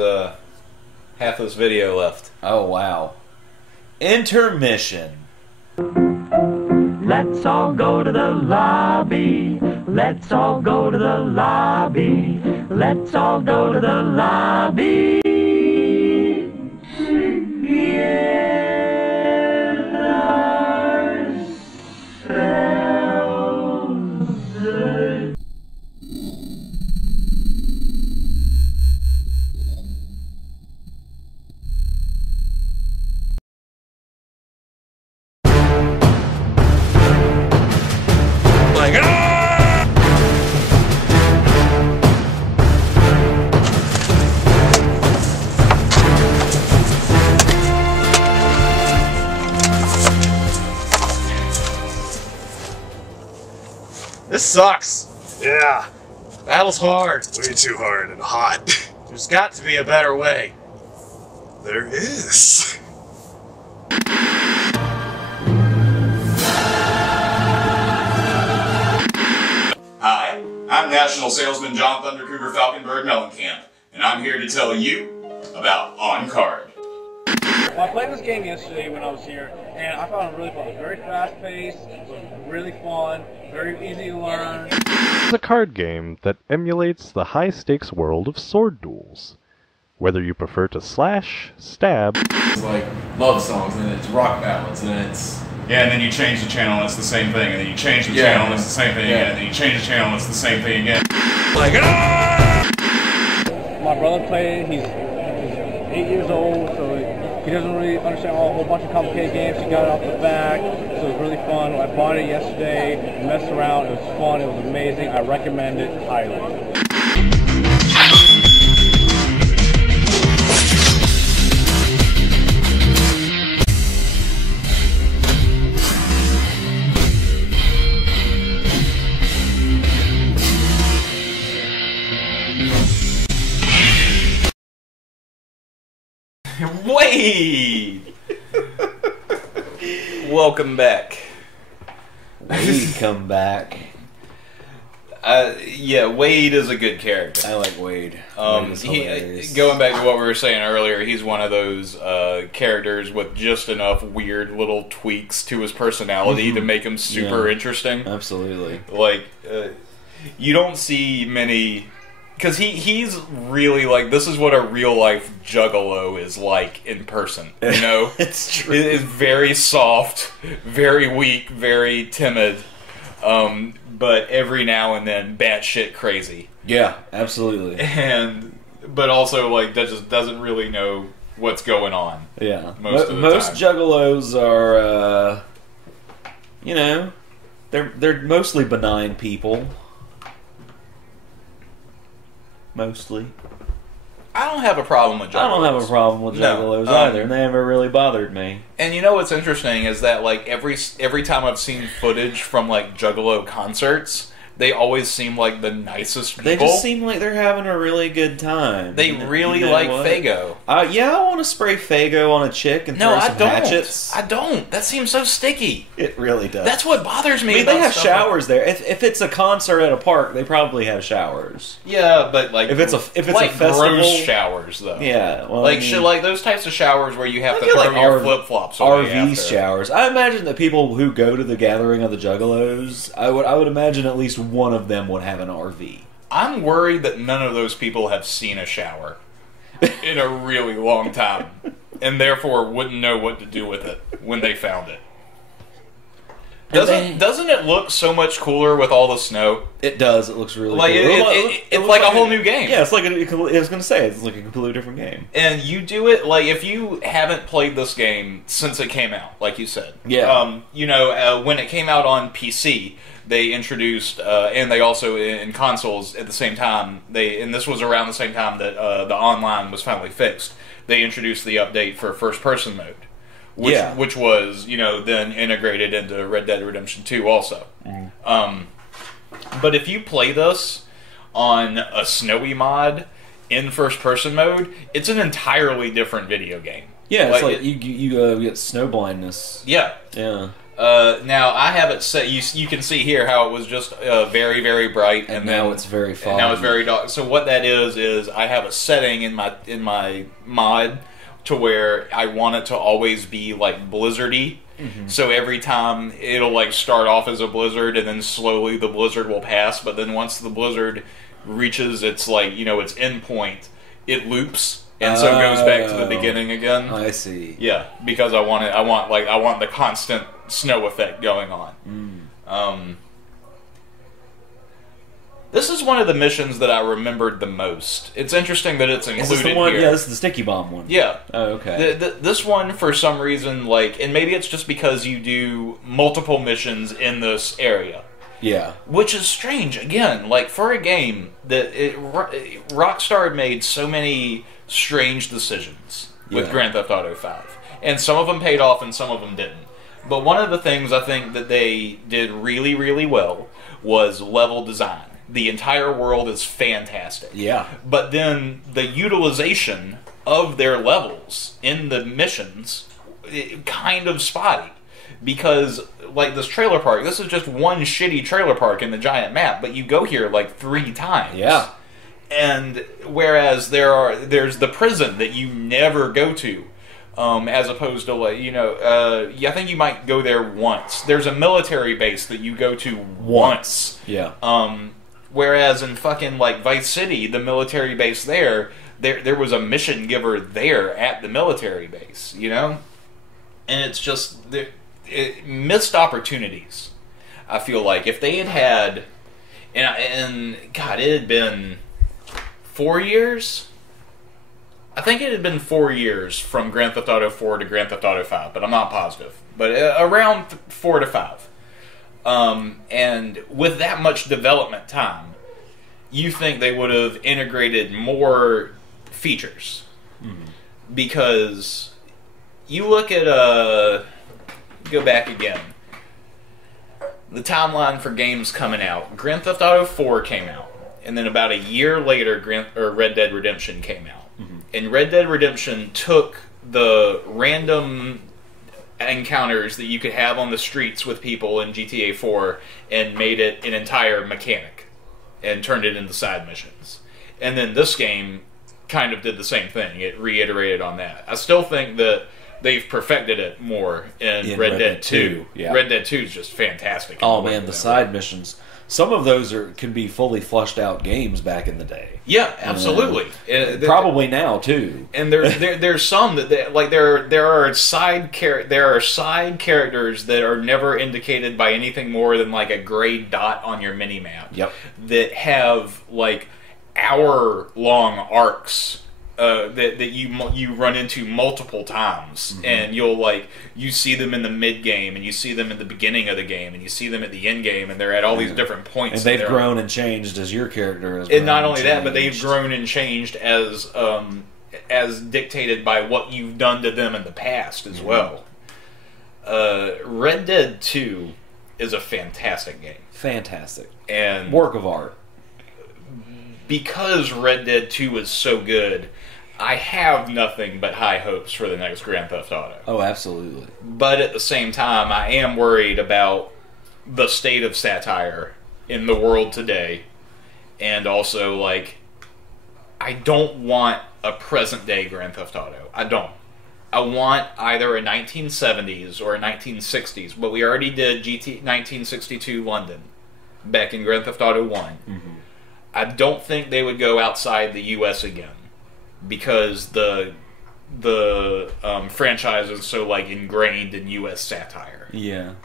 half this video left. Oh, wow. Intermission. Let's all go to the lobby. Let's all go to the lobby. Let's all go to the lobby. This sucks. Yeah. Battle's hard. Way too hard and hot. There's got to be a better way. There is. Hi, I'm National Salesman John Thunder Cougar Falconberg Mellencamp, and I'm here to tell you about On Card. Well, I played this game yesterday when I was here, and I found it really fun. It was very fast-paced, it was really fun, very easy to learn. It's a card game that emulates the high-stakes world of sword duels. Whether you prefer to slash, stab... It's like love songs, and it's rock ballads, and it's... Yeah, and then you change the channel and it's the same thing, and then you change the channel and it's the same thing again, and then you change the channel and it's the same thing again. Like, My brother played, he's 8 years old, so he doesn't really understand a whole bunch of complicated games. He got it off the back, so it was really fun. I bought it yesterday, messed around, it was fun, it was amazing. I recommend it highly. Wade! Welcome back. Wade come back. Yeah, Wade is a good character. I like Wade. Wade is hilarious. Going back to what we were saying earlier, he's one of those characters with just enough weird little tweaks to his personality to make him super interesting. Absolutely. Like, you don't see many... Because he's really like, this is what a real life juggalo is like in person, you know? It's true. It's very soft, very weak, very timid, but every now and then batshit crazy. Yeah, absolutely. But also like that just doesn't really know what's going on. Yeah. Most of the most time. juggalos are, you know, they're mostly benign people. Mostly. I don't have a problem with juggalos. I don't have a problem with juggalos either, and they never really bothered me. And you know what's interesting is that like every time I've seen footage from like juggalo concerts, they always seem like the nicest people. They just seem like they're having a really good time. They really like Faygo. Yeah, I want to spray Faygo on a chick and throw some hatchets. I don't. That seems so sticky. It really does. That's what bothers me. I mean, about they have stuff showers there. If it's a concert at a park, they probably have showers. Yeah, but like if it's like a festival, gross showers though. Yeah, well, like I mean, like those types of showers where you have to feel throw like your flip flops away RV after. showers. I imagine that people who go to the gathering of the Juggalos, I would imagine at least one of them would have an RV. I'm worried that none of those people have seen a shower in a really long time, and therefore wouldn't know what to do with it when they found it. Doesn't it look so much cooler with all the snow? It does. It looks really like cool. It's like a whole new game. Yeah, it's like I was going to say, it's like a completely different game. And you do it like if you haven't played this game since it came out, like you said. Yeah. When it came out on PC, they introduced, and they also in consoles at the same time. And this was around the same time that the online was finally fixed. They introduced the update for first-person mode. Which was, then integrated into Red Dead Redemption 2 also. But if you play this on a snowy mod in first-person mode, it's an entirely different video game. Yeah, it's like you get snow blindness. Yeah. Yeah. Now, I have it set, you can see here how it was just very, very bright. And now it's very foggy. Now it's very dark. So what that is I have a setting in my mod to where I want it to always be like blizzardy. Mm-hmm. So every time it'll like start off as a blizzard and then slowly the blizzard will pass, but then once the blizzard reaches its its end point, it loops and so goes back to the beginning again. I see. Yeah, because I want the constant snow effect going on. This is one of the missions that I remembered the most. It's interesting that it's included is this the one? here. Yeah, this is the sticky bomb one. Yeah. Oh, okay. This one, for some reason, and maybe it's just because you do multiple missions in this area. Yeah. Which is strange. Again, for a game that Rockstar made so many strange decisions with Grand Theft Auto 5. And some of them paid off and some of them didn't. But one of the things I think that they did really, really well was level design. The entire world is fantastic. Yeah. But then the utilization of their levels in the missions, kind of spotty. Because, this trailer park, this is just one shitty trailer park in the giant map, but you go here 3 times. Yeah. And whereas there's the prison that you never go to, as opposed to, I think you might go there once. There's a military base that you go to once. Yeah. Whereas in fucking Vice City, the military base there was a mission giver there at the military base, And it's just missed opportunities. I feel like if they had, and God, it had been 4 years. I think it had been 4 years from Grand Theft Auto 4 to Grand Theft Auto 5, but I'm not positive. But around 4 to 5. And with that much development time, you think they would have integrated more features. Mm-hmm. Because you look at, go back again, the timeline for games coming out. Grand Theft Auto 4 came out, and then about a year later, Red Dead Redemption came out. Mm-hmm. And Red Dead Redemption took the random encounters that you could have on the streets with people in GTA 4 and made it an entire mechanic and turned it into side missions. And then this game kind of did the same thing. It reiterated on that. I still think that they've perfected it more in Red Dead 2. Yeah. Red Dead 2 is just fantastic. Oh man, the side missions. Some of those can be fully flushed out games back in the day. Yeah, absolutely. Probably now too. And there's some that there are side characters that are never indicated by anything more than a gray dot on your mini map. Yep. That have hour-long arcs that you run into multiple times, and you see them in the mid game, and you see them in the beginning of the game, and you see them at the end game, and they're at all these different points. And they've grown and changed as your character has. And not only that, but they've grown and changed as dictated by what you've done to them in the past as well. Red Dead 2 is a fantastic game. Fantastic. And work of art. Because Red Dead 2 is so good, I have nothing but high hopes for the next Grand Theft Auto. Oh, absolutely. But at the same time, I am worried about the state of satire in the world today. And also, like, I don't want a present-day Grand Theft Auto. I don't. I want either a 1970s or a 1960s, but we already did 1962 London back in Grand Theft Auto 1. Mm-hmm. I don't think they would go outside the U.S. again because the franchise is so like ingrained in U.S. satire. Yeah.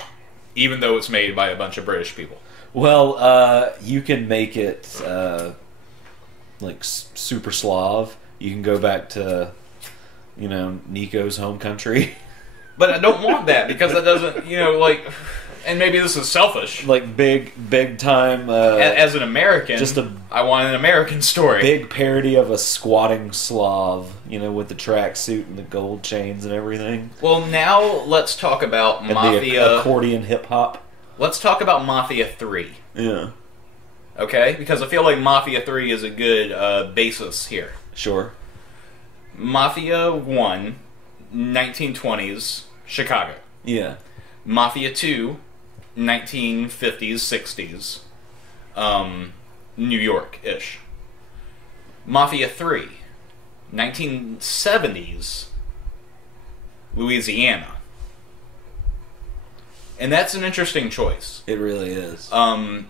Even though it's made by a bunch of British people. Well, you can make it like super Slav. You can go back to, you know, Nico's home country. But I don't want that because that doesn't, you know, like, and maybe this is selfish. Like big time. As an American, I want an American story. Big parody of a squatting Slav, you know, with the tracksuit and the gold chains and everything. Well, now let's talk about and Mafia. The accordion hip hop. Let's talk about Mafia 3. Yeah. Okay? Because I feel like Mafia 3 is a good basis here. Sure. Mafia 1, 1920s, Chicago. Yeah. Mafia 2, 1950s, 60s, New York-ish. Mafia 3, 1970s, Louisiana. And that's an interesting choice. It really is.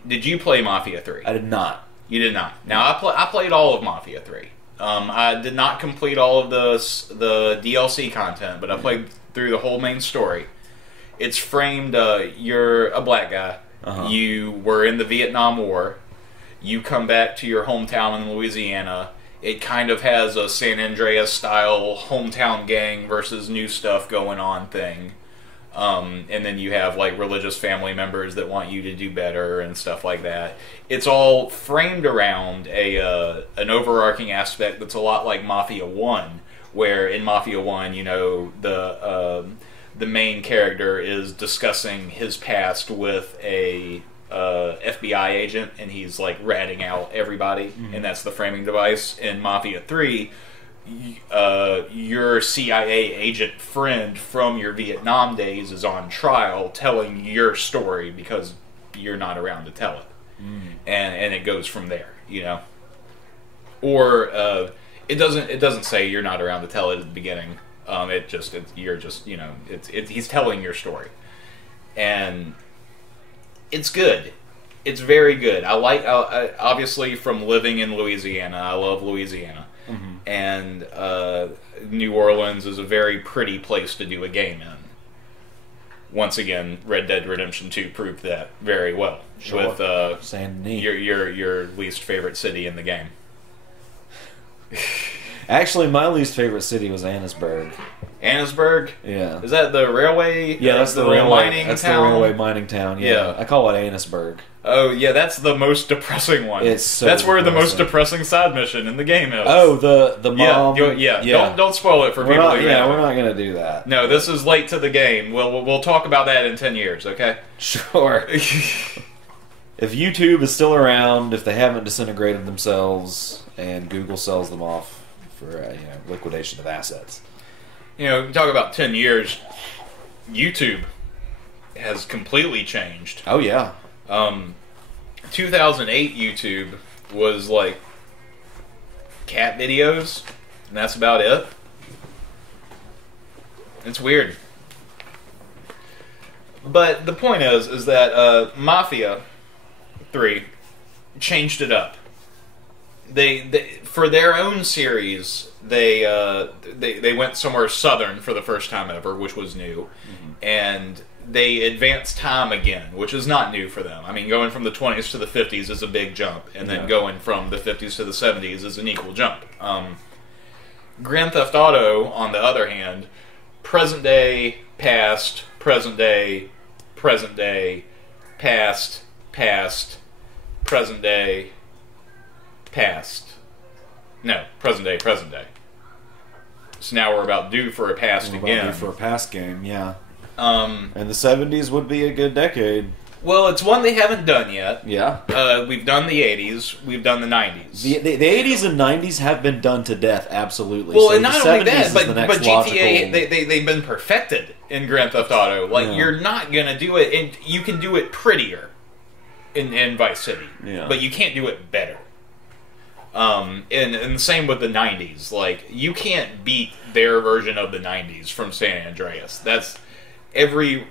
Did you play Mafia 3? I did not. You did not. Now, I played all of Mafia 3. I did not complete all of the DLC content, but I played through the whole main story. It's framed, you're a black guy. Uh-huh. You were in the Vietnam War. You come back to your hometown in Louisiana. It kind of has a San Andreas-style hometown gang versus new stuff going on thing. And then you have like religious family members that want you to do better and stuff like that. It's all framed around an overarching aspect that's a lot like Mafia 1, where in Mafia 1, you know, the main character is discussing his past with a FBI agent, and he's like ratting out everybody, and that's the framing device. In Mafia 3, your CIA agent friend from your Vietnam days is on trial telling your story because you're not around to tell it. And it goes from there, you know. Or it doesn't say you're not around to tell it at the beginning. He's telling your story. And it's good. It's very good. I obviously from living in Louisiana, I love Louisiana. Mm-hmm. And New Orleans is a very pretty place to do a game in. Once again, Red Dead Redemption 2 proved that very well. Sure. With your least favorite city in the game. Actually, my least favorite city was Annisburg. Annisburg? Yeah. Is that the railway? Yeah, that's the railway mining town. The railway mining town. Yeah. I call it Annisburg. Oh yeah, that's the most depressing one. It's that's where the most depressing side mission in the game is. Oh, the mom. Yeah. Don't spoil it for people. We're not gonna do that. No, this is late to the game. We'll talk about that in 10 years. Okay. Sure. If YouTube is still around, if they haven't disintegrated themselves, and Google sells them off for liquidation of assets. You know, talk about 10 years. YouTube has completely changed. Oh yeah. 2008 YouTube was like cat videos, and that's about it. It's weird. But the point is that Mafia 3 changed it up. They for their own series, they went somewhere southern for the first time ever, which was new, and they advanced time again, which is not new for them. I mean, going from the 20s to the 50s is a big jump, and then going from the 50s to the 70s is an equal jump. Grand Theft Auto, on the other hand, present day, past, present day, present day, past, past, present day, past. No, present day, present day. So now we're about due for a past again. Due for a past game, yeah. And the 70s would be a good decade. Well, it's one they haven't done yet. Yeah. We've done the 80s. We've done the 90s. The 80s and 90s have been done to death, absolutely. Well, so and not only that, but GTA, logical... they've been perfected in Grand Theft Auto. Like, you're not going to do it, and you can do it prettier in Vice City. Yeah. But you can't do it better. And the same with the 90s. Like, you can't beat their version of the 90s from San Andreas. That's every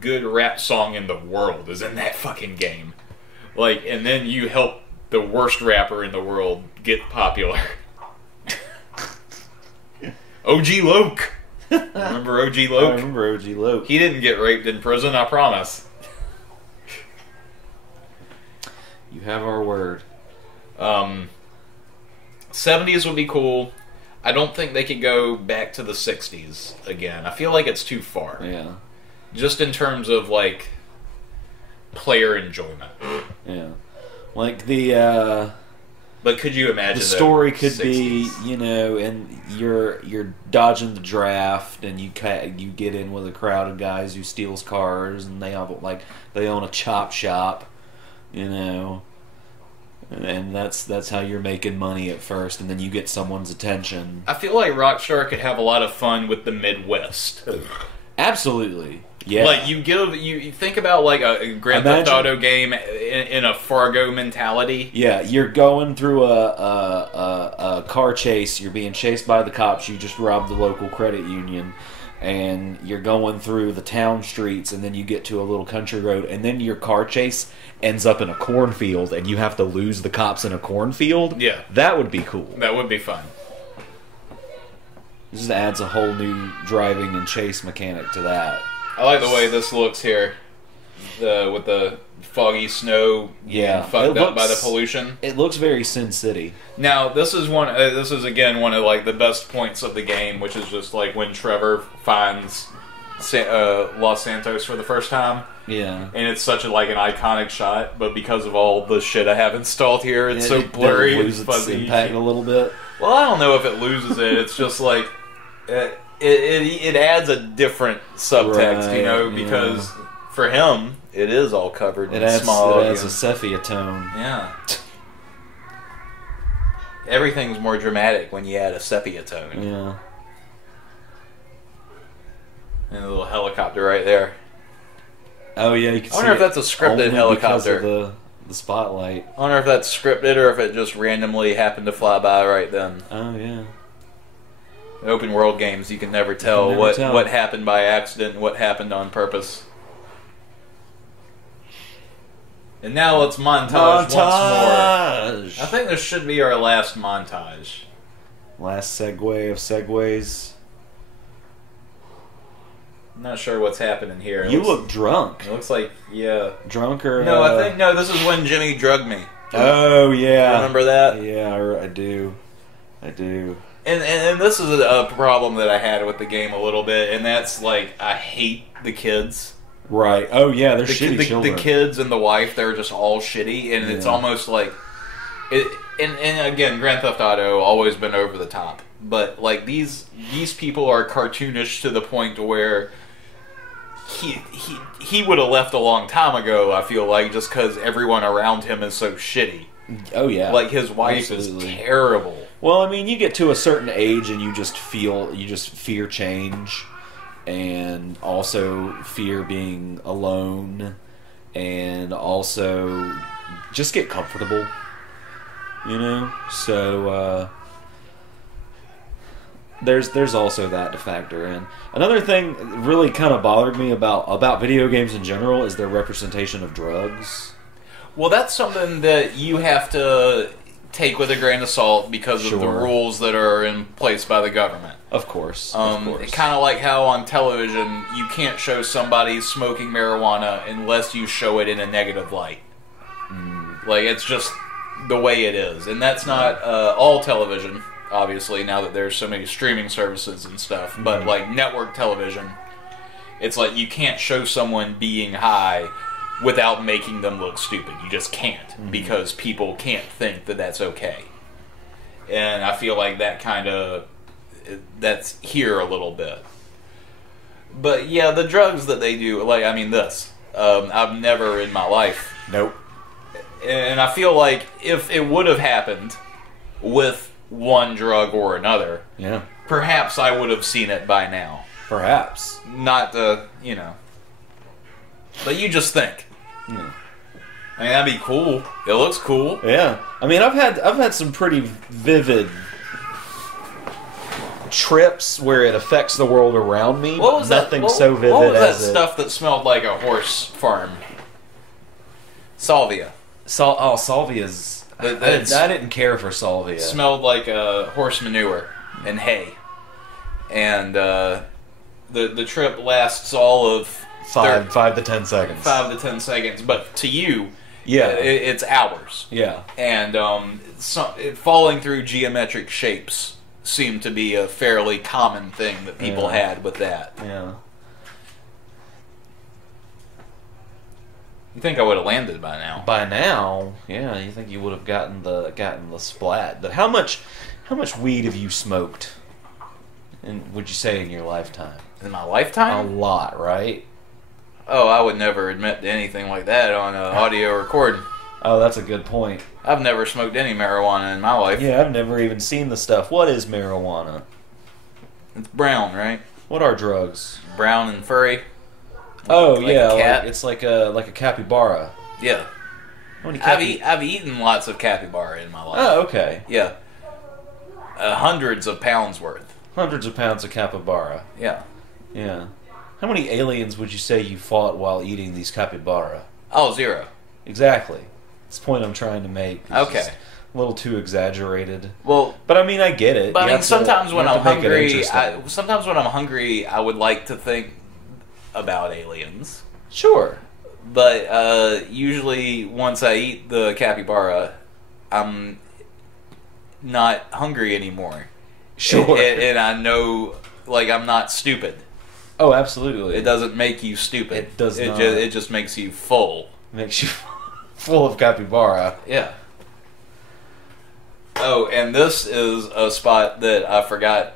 good rap song in the world is in that fucking game. Like, and then you help the worst rapper in the world get popular. OG Loke. Remember OG Loke? I remember OG Loke. He didn't get raped in prison, I promise. You have our word. 70s would be cool. I don't think they could go back to the 60s again. I feel like it's too far. Yeah. Just in terms of, like, player enjoyment. Yeah. Like the but could you imagine the story could 60s? be, you know, and you're dodging the draft, and you get in with a crowd of guys who steals cars, and they own a chop shop, you know, and that's how you're making money at first, and then you get someone's attention. I feel like Rockstar could have a lot of fun with the Midwest. Absolutely. Yeah. Like, you think about, like, a Grand Theft Auto game in a Fargo mentality. Yeah, you're going through a car chase, you're being chased by the cops, you just robbed the local credit union, and you're going through the town streets, and then you get to a little country road, and then your car chase ends up in a cornfield, and you have to lose the cops in a cornfield. Yeah. That would be cool. That would be fun. This just adds a whole new driving and chase mechanic to that. I like the way this looks here, with the foggy snow getting fucked up by the pollution. It looks very Sin City. Now, this is again one of, like, the best points of the game, which is just like when Trevor finds Los Santos for the first time. Yeah, and it's such an iconic shot, but because of all the shit I have installed here, it's so blurry and fuzzy. Its impact a little bit. Well, I don't know if it loses it. It's just like it adds a different subtext, right, you know, because for him it is all covered in smog. It adds a sepia tone. Yeah. Everything's more dramatic when you add a sepia tone. Yeah. And a little helicopter right there. Oh yeah, you can see. I wonder if that's a scripted helicopter. Because of the spotlight. I wonder if that's scripted or if it just randomly happened to fly by right then. Oh yeah. In open world games, you can never tell what happened by accident and what happened on purpose. And now let's montage once more. I think this should be our last montage. Last segue of segues. I'm not sure what's happening here. You look drunk. It looks like, yeah. Drunk or... No, I think, no, this is when Jimmy drugged me. Oh, yeah. Remember that? Yeah, I do. I do. And this is a problem that I had with the game a little bit, and that's, like, I hate the kids. Right. Oh, yeah, they're shitty children. The kids and the wife, they're just all shitty, and it's almost like... And again, Grand Theft Auto, always been over the top. But, like, these people are cartoonish to the point to where he would have left a long time ago, I feel like, just because everyone around him is so shitty. Oh, yeah. Like, his wife is terrible. Well, I mean, you get to a certain age and you just fear change, and also fear being alone, and also just get comfortable, you know? So, there's also that to factor in. Another thing that really kind of bothered me about video games in general is their representation of drugs. Well, that's something that you have to take with a grain of salt because of the rules that are in place by the government. Of course. Kind of like how on television you can't show somebody smoking marijuana unless you show it in a negative light. Like, it's just the way it is. And that's not all television. obviously, now that there's so many streaming services and stuff. But like network television, it's like you can't show someone being high without making them look stupid. You just can't, because people can't think that that's okay. And I feel like that's here a little bit. But yeah, the drugs that they do, like, I mean, this. I've never in my life. Nope. And I feel like if it would have happened with one drug or another, Yeah. perhaps I would have seen it by now. Perhaps. Not the, you know. But you just think. I mean, that'd be cool. It looks cool. Yeah. I mean, I've had some pretty vivid trips where it affects the world around me, What but was nothing that? so vivid What was that as stuff that smelled like a horse farm? Salvia. Salvia's. I didn't care for salvia. Smelled like horse manure and hay. And the trip lasts all of 5 to 10 seconds. 5 to 10 seconds, but to you, Yeah. it's hours. Yeah. And falling through geometric shapes seemed to be a fairly common thing that people had with that. Yeah. You think I would have landed by now? By now, yeah, you think you would have gotten the splat. But how much weed have you smoked? And would you say in your lifetime? In my lifetime? A lot, right? Oh, I would never admit to anything like that on an audio recording. Oh, that's a good point. I've never smoked any marijuana in my life. Yeah, I've never even seen the stuff. What is marijuana? It's brown, right? What are drugs? Brown and furry. Oh Like yeah, a cat? like, it's like a capybara. Yeah. How many I've eaten lots of capybara in my life. Oh, okay. Yeah. Hundreds of pounds worth. Hundreds of pounds of capybara. Yeah. Yeah. How many aliens would you say you fought while eating these capybara? Oh, 0. Exactly. That's the point I'm trying to make. It's Okay. just a little too exaggerated. Well, but I mean, I get it. But You I mean, have to- sometimes you when have I'm to make it hungry, interesting. I would like to think about aliens. Sure. But usually, once I eat the capybara, I'm not hungry anymore. Sure. And I know, like, I'm not stupid. Oh, absolutely. It doesn't make you stupid. It does not. It just makes you full. Makes you full of capybara. Yeah. Oh, and this is a spot that I forgot.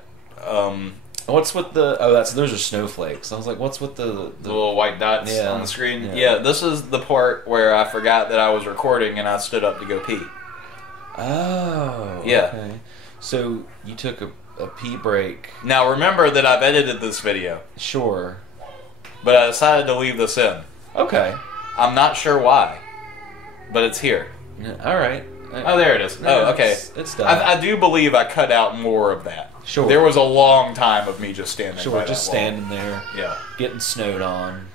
What's with the? Oh, those are snowflakes. I was like, what's with the little white dots Yeah. on the screen? Yeah. Yeah, this is the part where I forgot that I was recording and I stood up to go pee. Oh. Yeah. Okay. So you took a pee break. Now remember that I've edited this video, Sure. but I decided to leave this in. Okay. I'm not sure why, but it's here. Yeah, all right. Oh, there it is. Yeah, Oh, okay. It's done. I do believe I cut out more of that. Sure. There was a long time of me just standing. Sure, by just that wall. standing there. Yeah. Getting snowed on.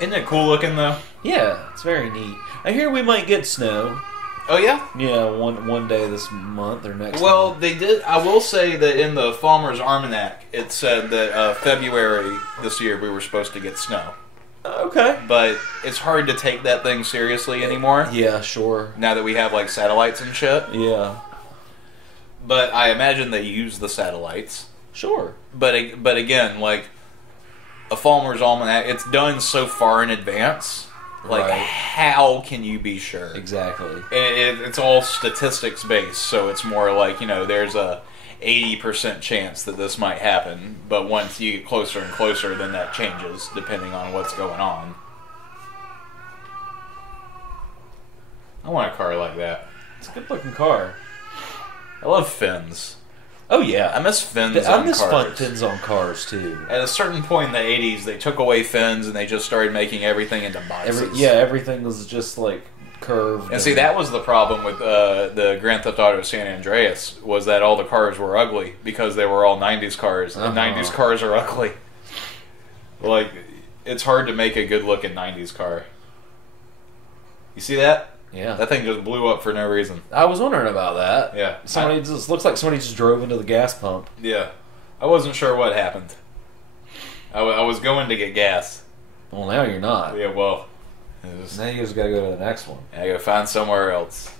Isn't it cool looking though? Yeah, it's very neat. I hear we might get snow. Oh yeah. Yeah, one day this month or next. Well, month. they did. I will say that in the Farmer's Almanac, it said that February this year we were supposed to get snow. Okay. But it's hard to take that thing seriously anymore. Yeah, sure. Now that we have like satellites and shit. Yeah. But I imagine they use the satellites. Sure. But again, like a Farmer's Almanac, it's done so far in advance. Like, Right. how can you be sure? Exactly. It's all statistics based, so it's more like, there's a 80% chance that this might happen, but once you get closer and closer, then that changes depending on what's going on. I want a car like that. It's a good looking car. I love fins. Oh yeah, I miss fins I on miss cars. fins on cars too. At a certain point in the 80s, they took away fins and they just started making everything into boxes. Everything was just like curved. And see, that was the problem with the Grand Theft Auto San Andreas, was that all the cars were ugly because they were all 90s cars, and 90s cars are ugly. Like, it's hard to make a good-looking 90s car. You see that? Yeah. That thing just blew up for no reason. I was wondering about that. Yeah. Somebody just looks like somebody just drove into the gas pump. Yeah. I wasn't sure what happened. I was going to get gas. Well, now you're not. Yeah, well. Now you just gotta go to the next one. I gotta find somewhere else.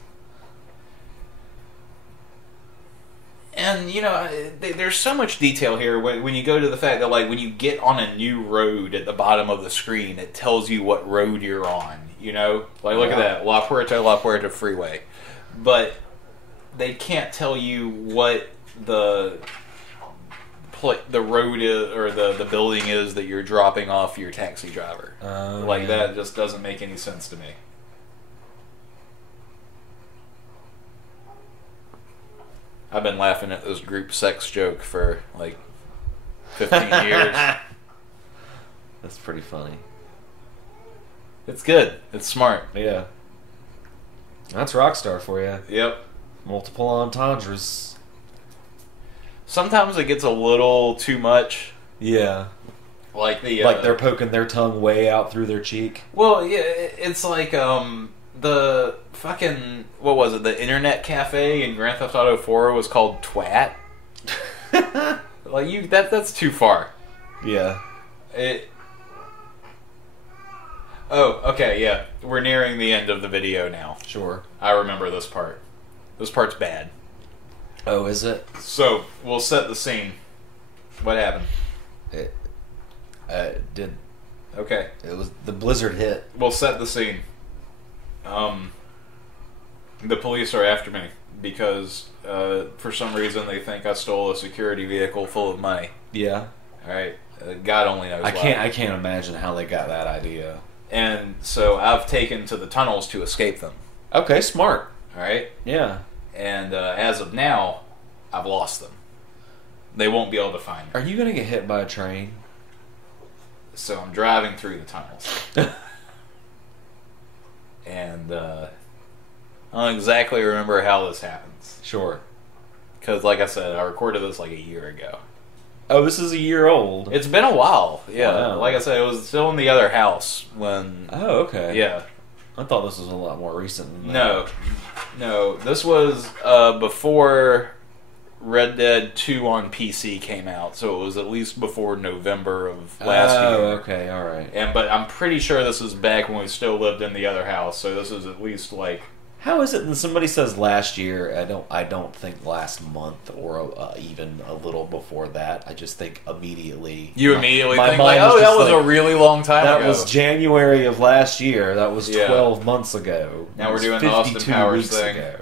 And, you know, there's so much detail here when you go to the fact that, like, when you get on a new road at the bottom of the screen, it tells you what road you're on, you know? Like, look at that, La Puerta Freeway. But they can't tell you what the road is, or the building is that you're dropping off your taxi driver. Like, that just doesn't make any sense to me. I've been laughing at this group sex joke for like 15 years. That's pretty funny. It's good. It's smart. Yeah. That's Rockstar for you. Yep. Multiple entendres. Sometimes it gets a little too much. Yeah. Like like they're poking their tongue way out through their cheek. Well, yeah, it's like the fucking, what was it? The internet cafe in Grand Theft Auto 4 was called Twat. Like that's too far. Yeah. Oh, okay, yeah. We're nearing the end of the video now. Sure. I remember this part. This part's bad. Oh, is it? So, we'll set the scene. What happened? It did. Okay. It was the blizzard hit. We'll set the scene. The police are after me because for some reason they think I stole a security vehicle full of money. Yeah. All right. God only knows. I can't imagine how they got that idea. And so I've taken to the tunnels to escape them. Okay, smart. All right. Yeah. And as of now, I've lost them. They won't be able to find me. Are you gonna get hit by a train? So I'm driving through the tunnels. And I don't exactly remember how this happens. Sure. Because, like I said, I recorded this like a year ago. Oh, this is a year old. It's been a while, yeah. Wow. Like I said, it was still in the other house when... Oh, okay. Yeah. I thought this was a lot more recent than that. No. This was before Red Dead 2 on PC came out, so it was at least before November of last year. Oh, okay, alright. But I'm pretty sure this is back when we still lived in the other house, so this is at least like... How is it when somebody says last year? I don't think last month or even a little before that. I just think immediately. You immediately think mind like, oh, that was like, a really long time ago. That was January of last year. That was 12 months ago. Now we're doing the Austin Powers thing. Ago.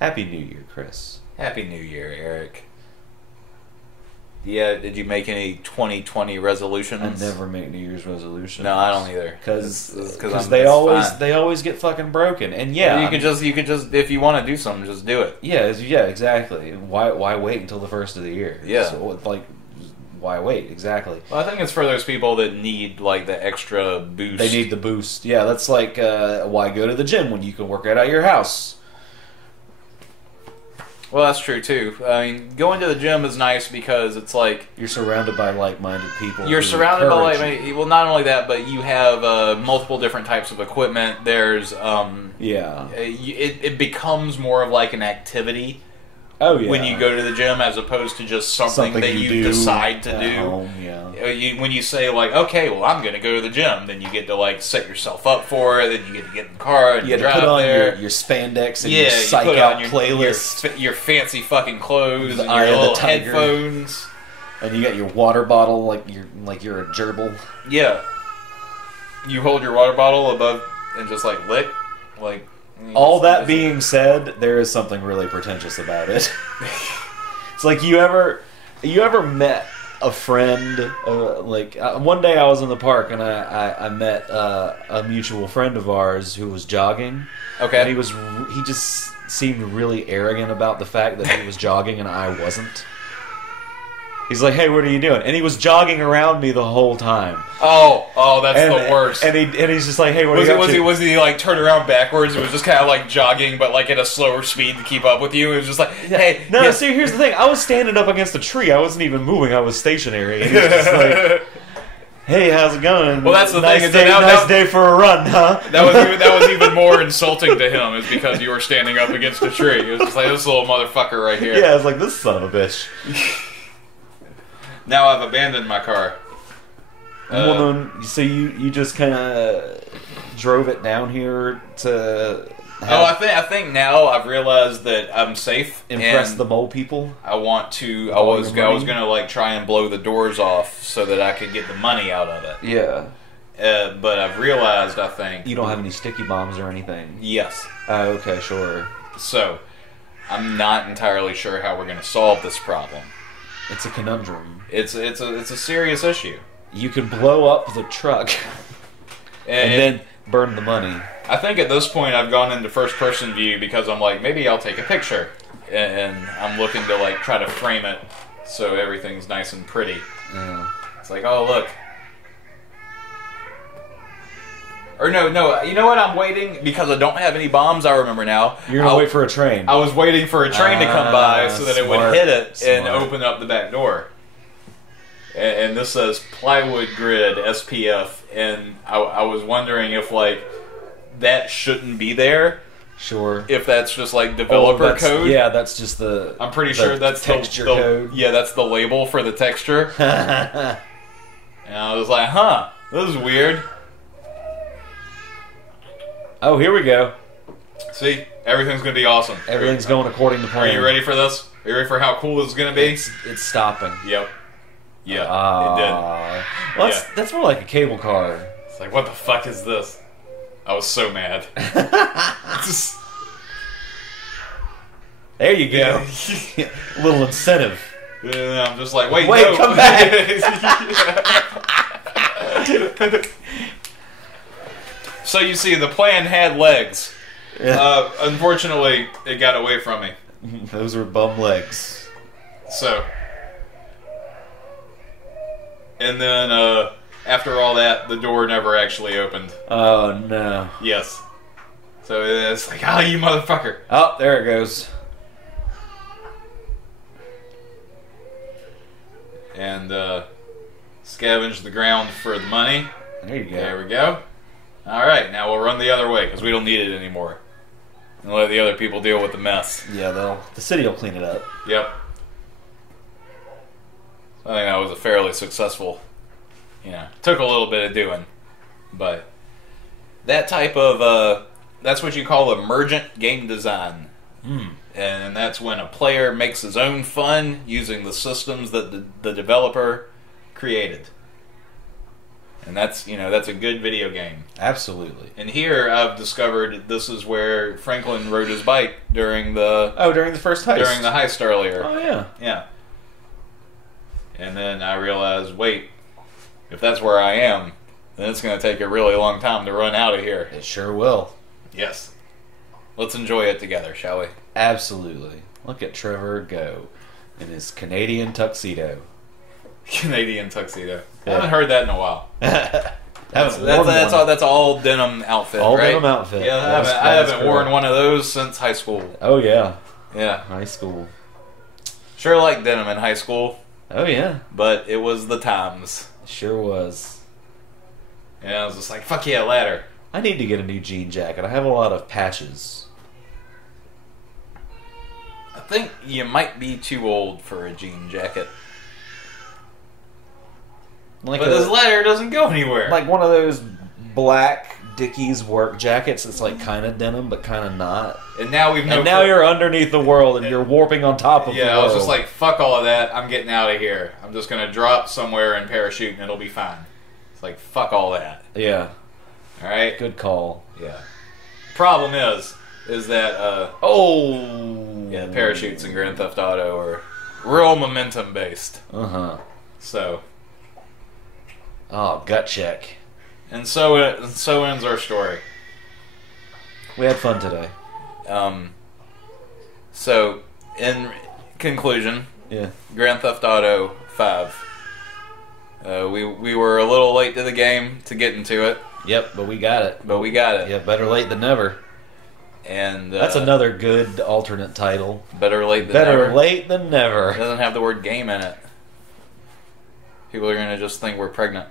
Happy New Year, Chris. Happy New Year, Eric. Yeah, did you make any 2020 resolutions? I never make New Year's resolutions. No, I don't either. Because they always get fucking broken. And yeah, you could just if you want to do something, just do it. Yeah, exactly. Why wait until the first of the year? Yeah, so, like, why wait? Exactly. Well, I think it's for those people that need like the extra boost. They need the boost. Yeah, that's like why go to the gym when you can work out at your house. Well, that's true too. I mean, going to the gym is nice because it's like you're surrounded by like-minded people. You're surrounded by well, not only that, but you have multiple different types of equipment. There's it becomes more of like an activity. Oh yeah. When you go to the gym, as opposed to just something that you decide to do. Home, yeah. When you say like, okay, well, I'm going to go to the gym, then you get to like set yourself up for it. Then you get to get in the car and you drive put on there. Your spandex and your psych out playlist, your fancy fucking clothes, and Eye your of little the Tiger. headphones, and you got your water bottle like you're a gerbil. Yeah. You hold your water bottle above and just like lick, like. All that being said, there is something really pretentious about it. It's like you ever met a friend? One day I was in the park and I met a mutual friend of ours who was jogging. Okay. And he just seemed really arrogant about the fact that he was jogging and I wasn't. He's like, "Hey, what are you doing?" And he was jogging around me the whole time. Oh, that's the worst. And he's just like, "Hey, what are you up to?" Was he like turned around backwards? It was just kind of like jogging, but like at a slower speed to keep up with you. It was just like, hey, no. Yes. See, here's the thing. I was standing up against a tree. I wasn't even moving. I was stationary. And he was just like, "Hey, how's it going? Well, that's the nice thing. Nice day for a run, huh?" That was even more insulting to him, is because you were standing up against a tree. It was just like, this little motherfucker right here. Yeah, I was like, this son of a bitch. Now I've abandoned my car. Well, then, so you just kind of drove it down here to. I think now I've realized that I'm safe. Impress and the mole people. I want to. I was gonna like try and blow the doors off so that I could get the money out of it. Yeah. But I've realized, I think You don't have any sticky bombs or anything. yes. Oh, okay, sure. So I'm not entirely sure how we're gonna solve this problem. It's a conundrum. It's a serious issue. You could blow up the truck and then burn the money. I think at this point I've gone into first person view because I'm like, maybe I'll take a picture, and I'm looking to like try to frame it so everything's nice and pretty. Yeah. It's like, oh look. Or no, you know what? I'm waiting because I don't have any bombs. I remember now. You're gonna wait for a train. I was waiting for a train to come by so that it would hit it and open up the back door. And this says plywood grid SPF, and I was wondering if like that shouldn't be there. Sure. If that's just like developer code. Yeah, that's just the. I'm pretty sure that's texture the code. Yeah, that's the label for the texture. And I was like, huh, this is weird. Oh, here we go. See, everything's gonna be awesome. Everything's going according to plan. Are you ready for this? Are you ready for how cool this is gonna be? It's stopping. Yep. Yeah, it did. Well, that's more like a cable car. It's like, what the fuck is this? I was so mad. There you go. A little incentive. Yeah, I'm just like, wait, no. Come back. So you see, the plan had legs. Yeah. Unfortunately, it got away from me. Those were bum legs. So, and then after all that, the door never actually opened. Oh no. Yes. So it's like, oh, you motherfucker. Oh, there it goes. And scavenge the ground for the money. There you go. There we go. Alright, now we'll run the other way, because we don't need it anymore. And let the other people deal with the mess. Yeah, the city will clean it up. Yep. I think that was a fairly successful, took a little bit of doing. But that type of, that's what you call emergent game design. And that's when a player makes his own fun using the systems that the developer created. And that's a good video game. Absolutely. And here I've discovered this is where Franklin rode his bike during the first heist. During the heist earlier. Oh yeah. Yeah. And then I realized, wait, if that's where I am, then it's going to take a really long time to run out of here. It sure will. Yes. Let's enjoy it together, shall we? Absolutely. Look at Trevor go in his Canadian tuxedo. Canadian tuxedo. Yeah. I haven't heard that in a while. That's all denim outfit, all right? denim outfit. Yeah, I haven't worn one of those since high school. Oh yeah. Yeah. High school. Sure liked denim in high school. Oh yeah. But it was the times. Sure was. Yeah, I was just like, fuck yeah, ladder. I need to get a new jean jacket. I have a lot of patches. I think you might be too old for a jean jacket. But this ladder doesn't go anywhere. Like one of those black Dickies work jackets that's like kind of denim but kind of not. And now now you're underneath the world and you're warping on top of the world. Yeah, I was just like, fuck all of that. I'm getting out of here. I'm just going to drop somewhere and parachute and it'll be fine. It's like, fuck all that. Yeah. Alright? Good call. Yeah. Problem is that, yeah, parachutes in Grand Theft Auto are real momentum based. Uh-huh. So. Oh, gut check. And so ends our story. We had fun today. So, in conclusion, yeah, Grand Theft Auto 5. We were a little late to the game to get into it. Yep, but we got it. Yeah, better late than never. And that's another good alternate title. Better late than never. Better late than never. It doesn't have the word game in it. People are gonna just think we're pregnant.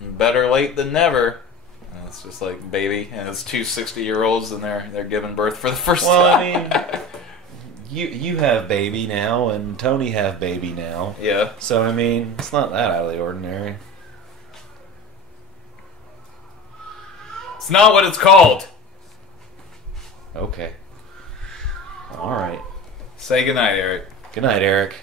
Better late than never. And it's just like baby, and it's two 60-year-olds, and they're giving birth for the first time. I mean, you have baby now, and Tony have baby now. Yeah. So I mean, it's not that out of the ordinary. It's not what it's called. Okay. All right. Say goodnight, Eric. Good night, Eric.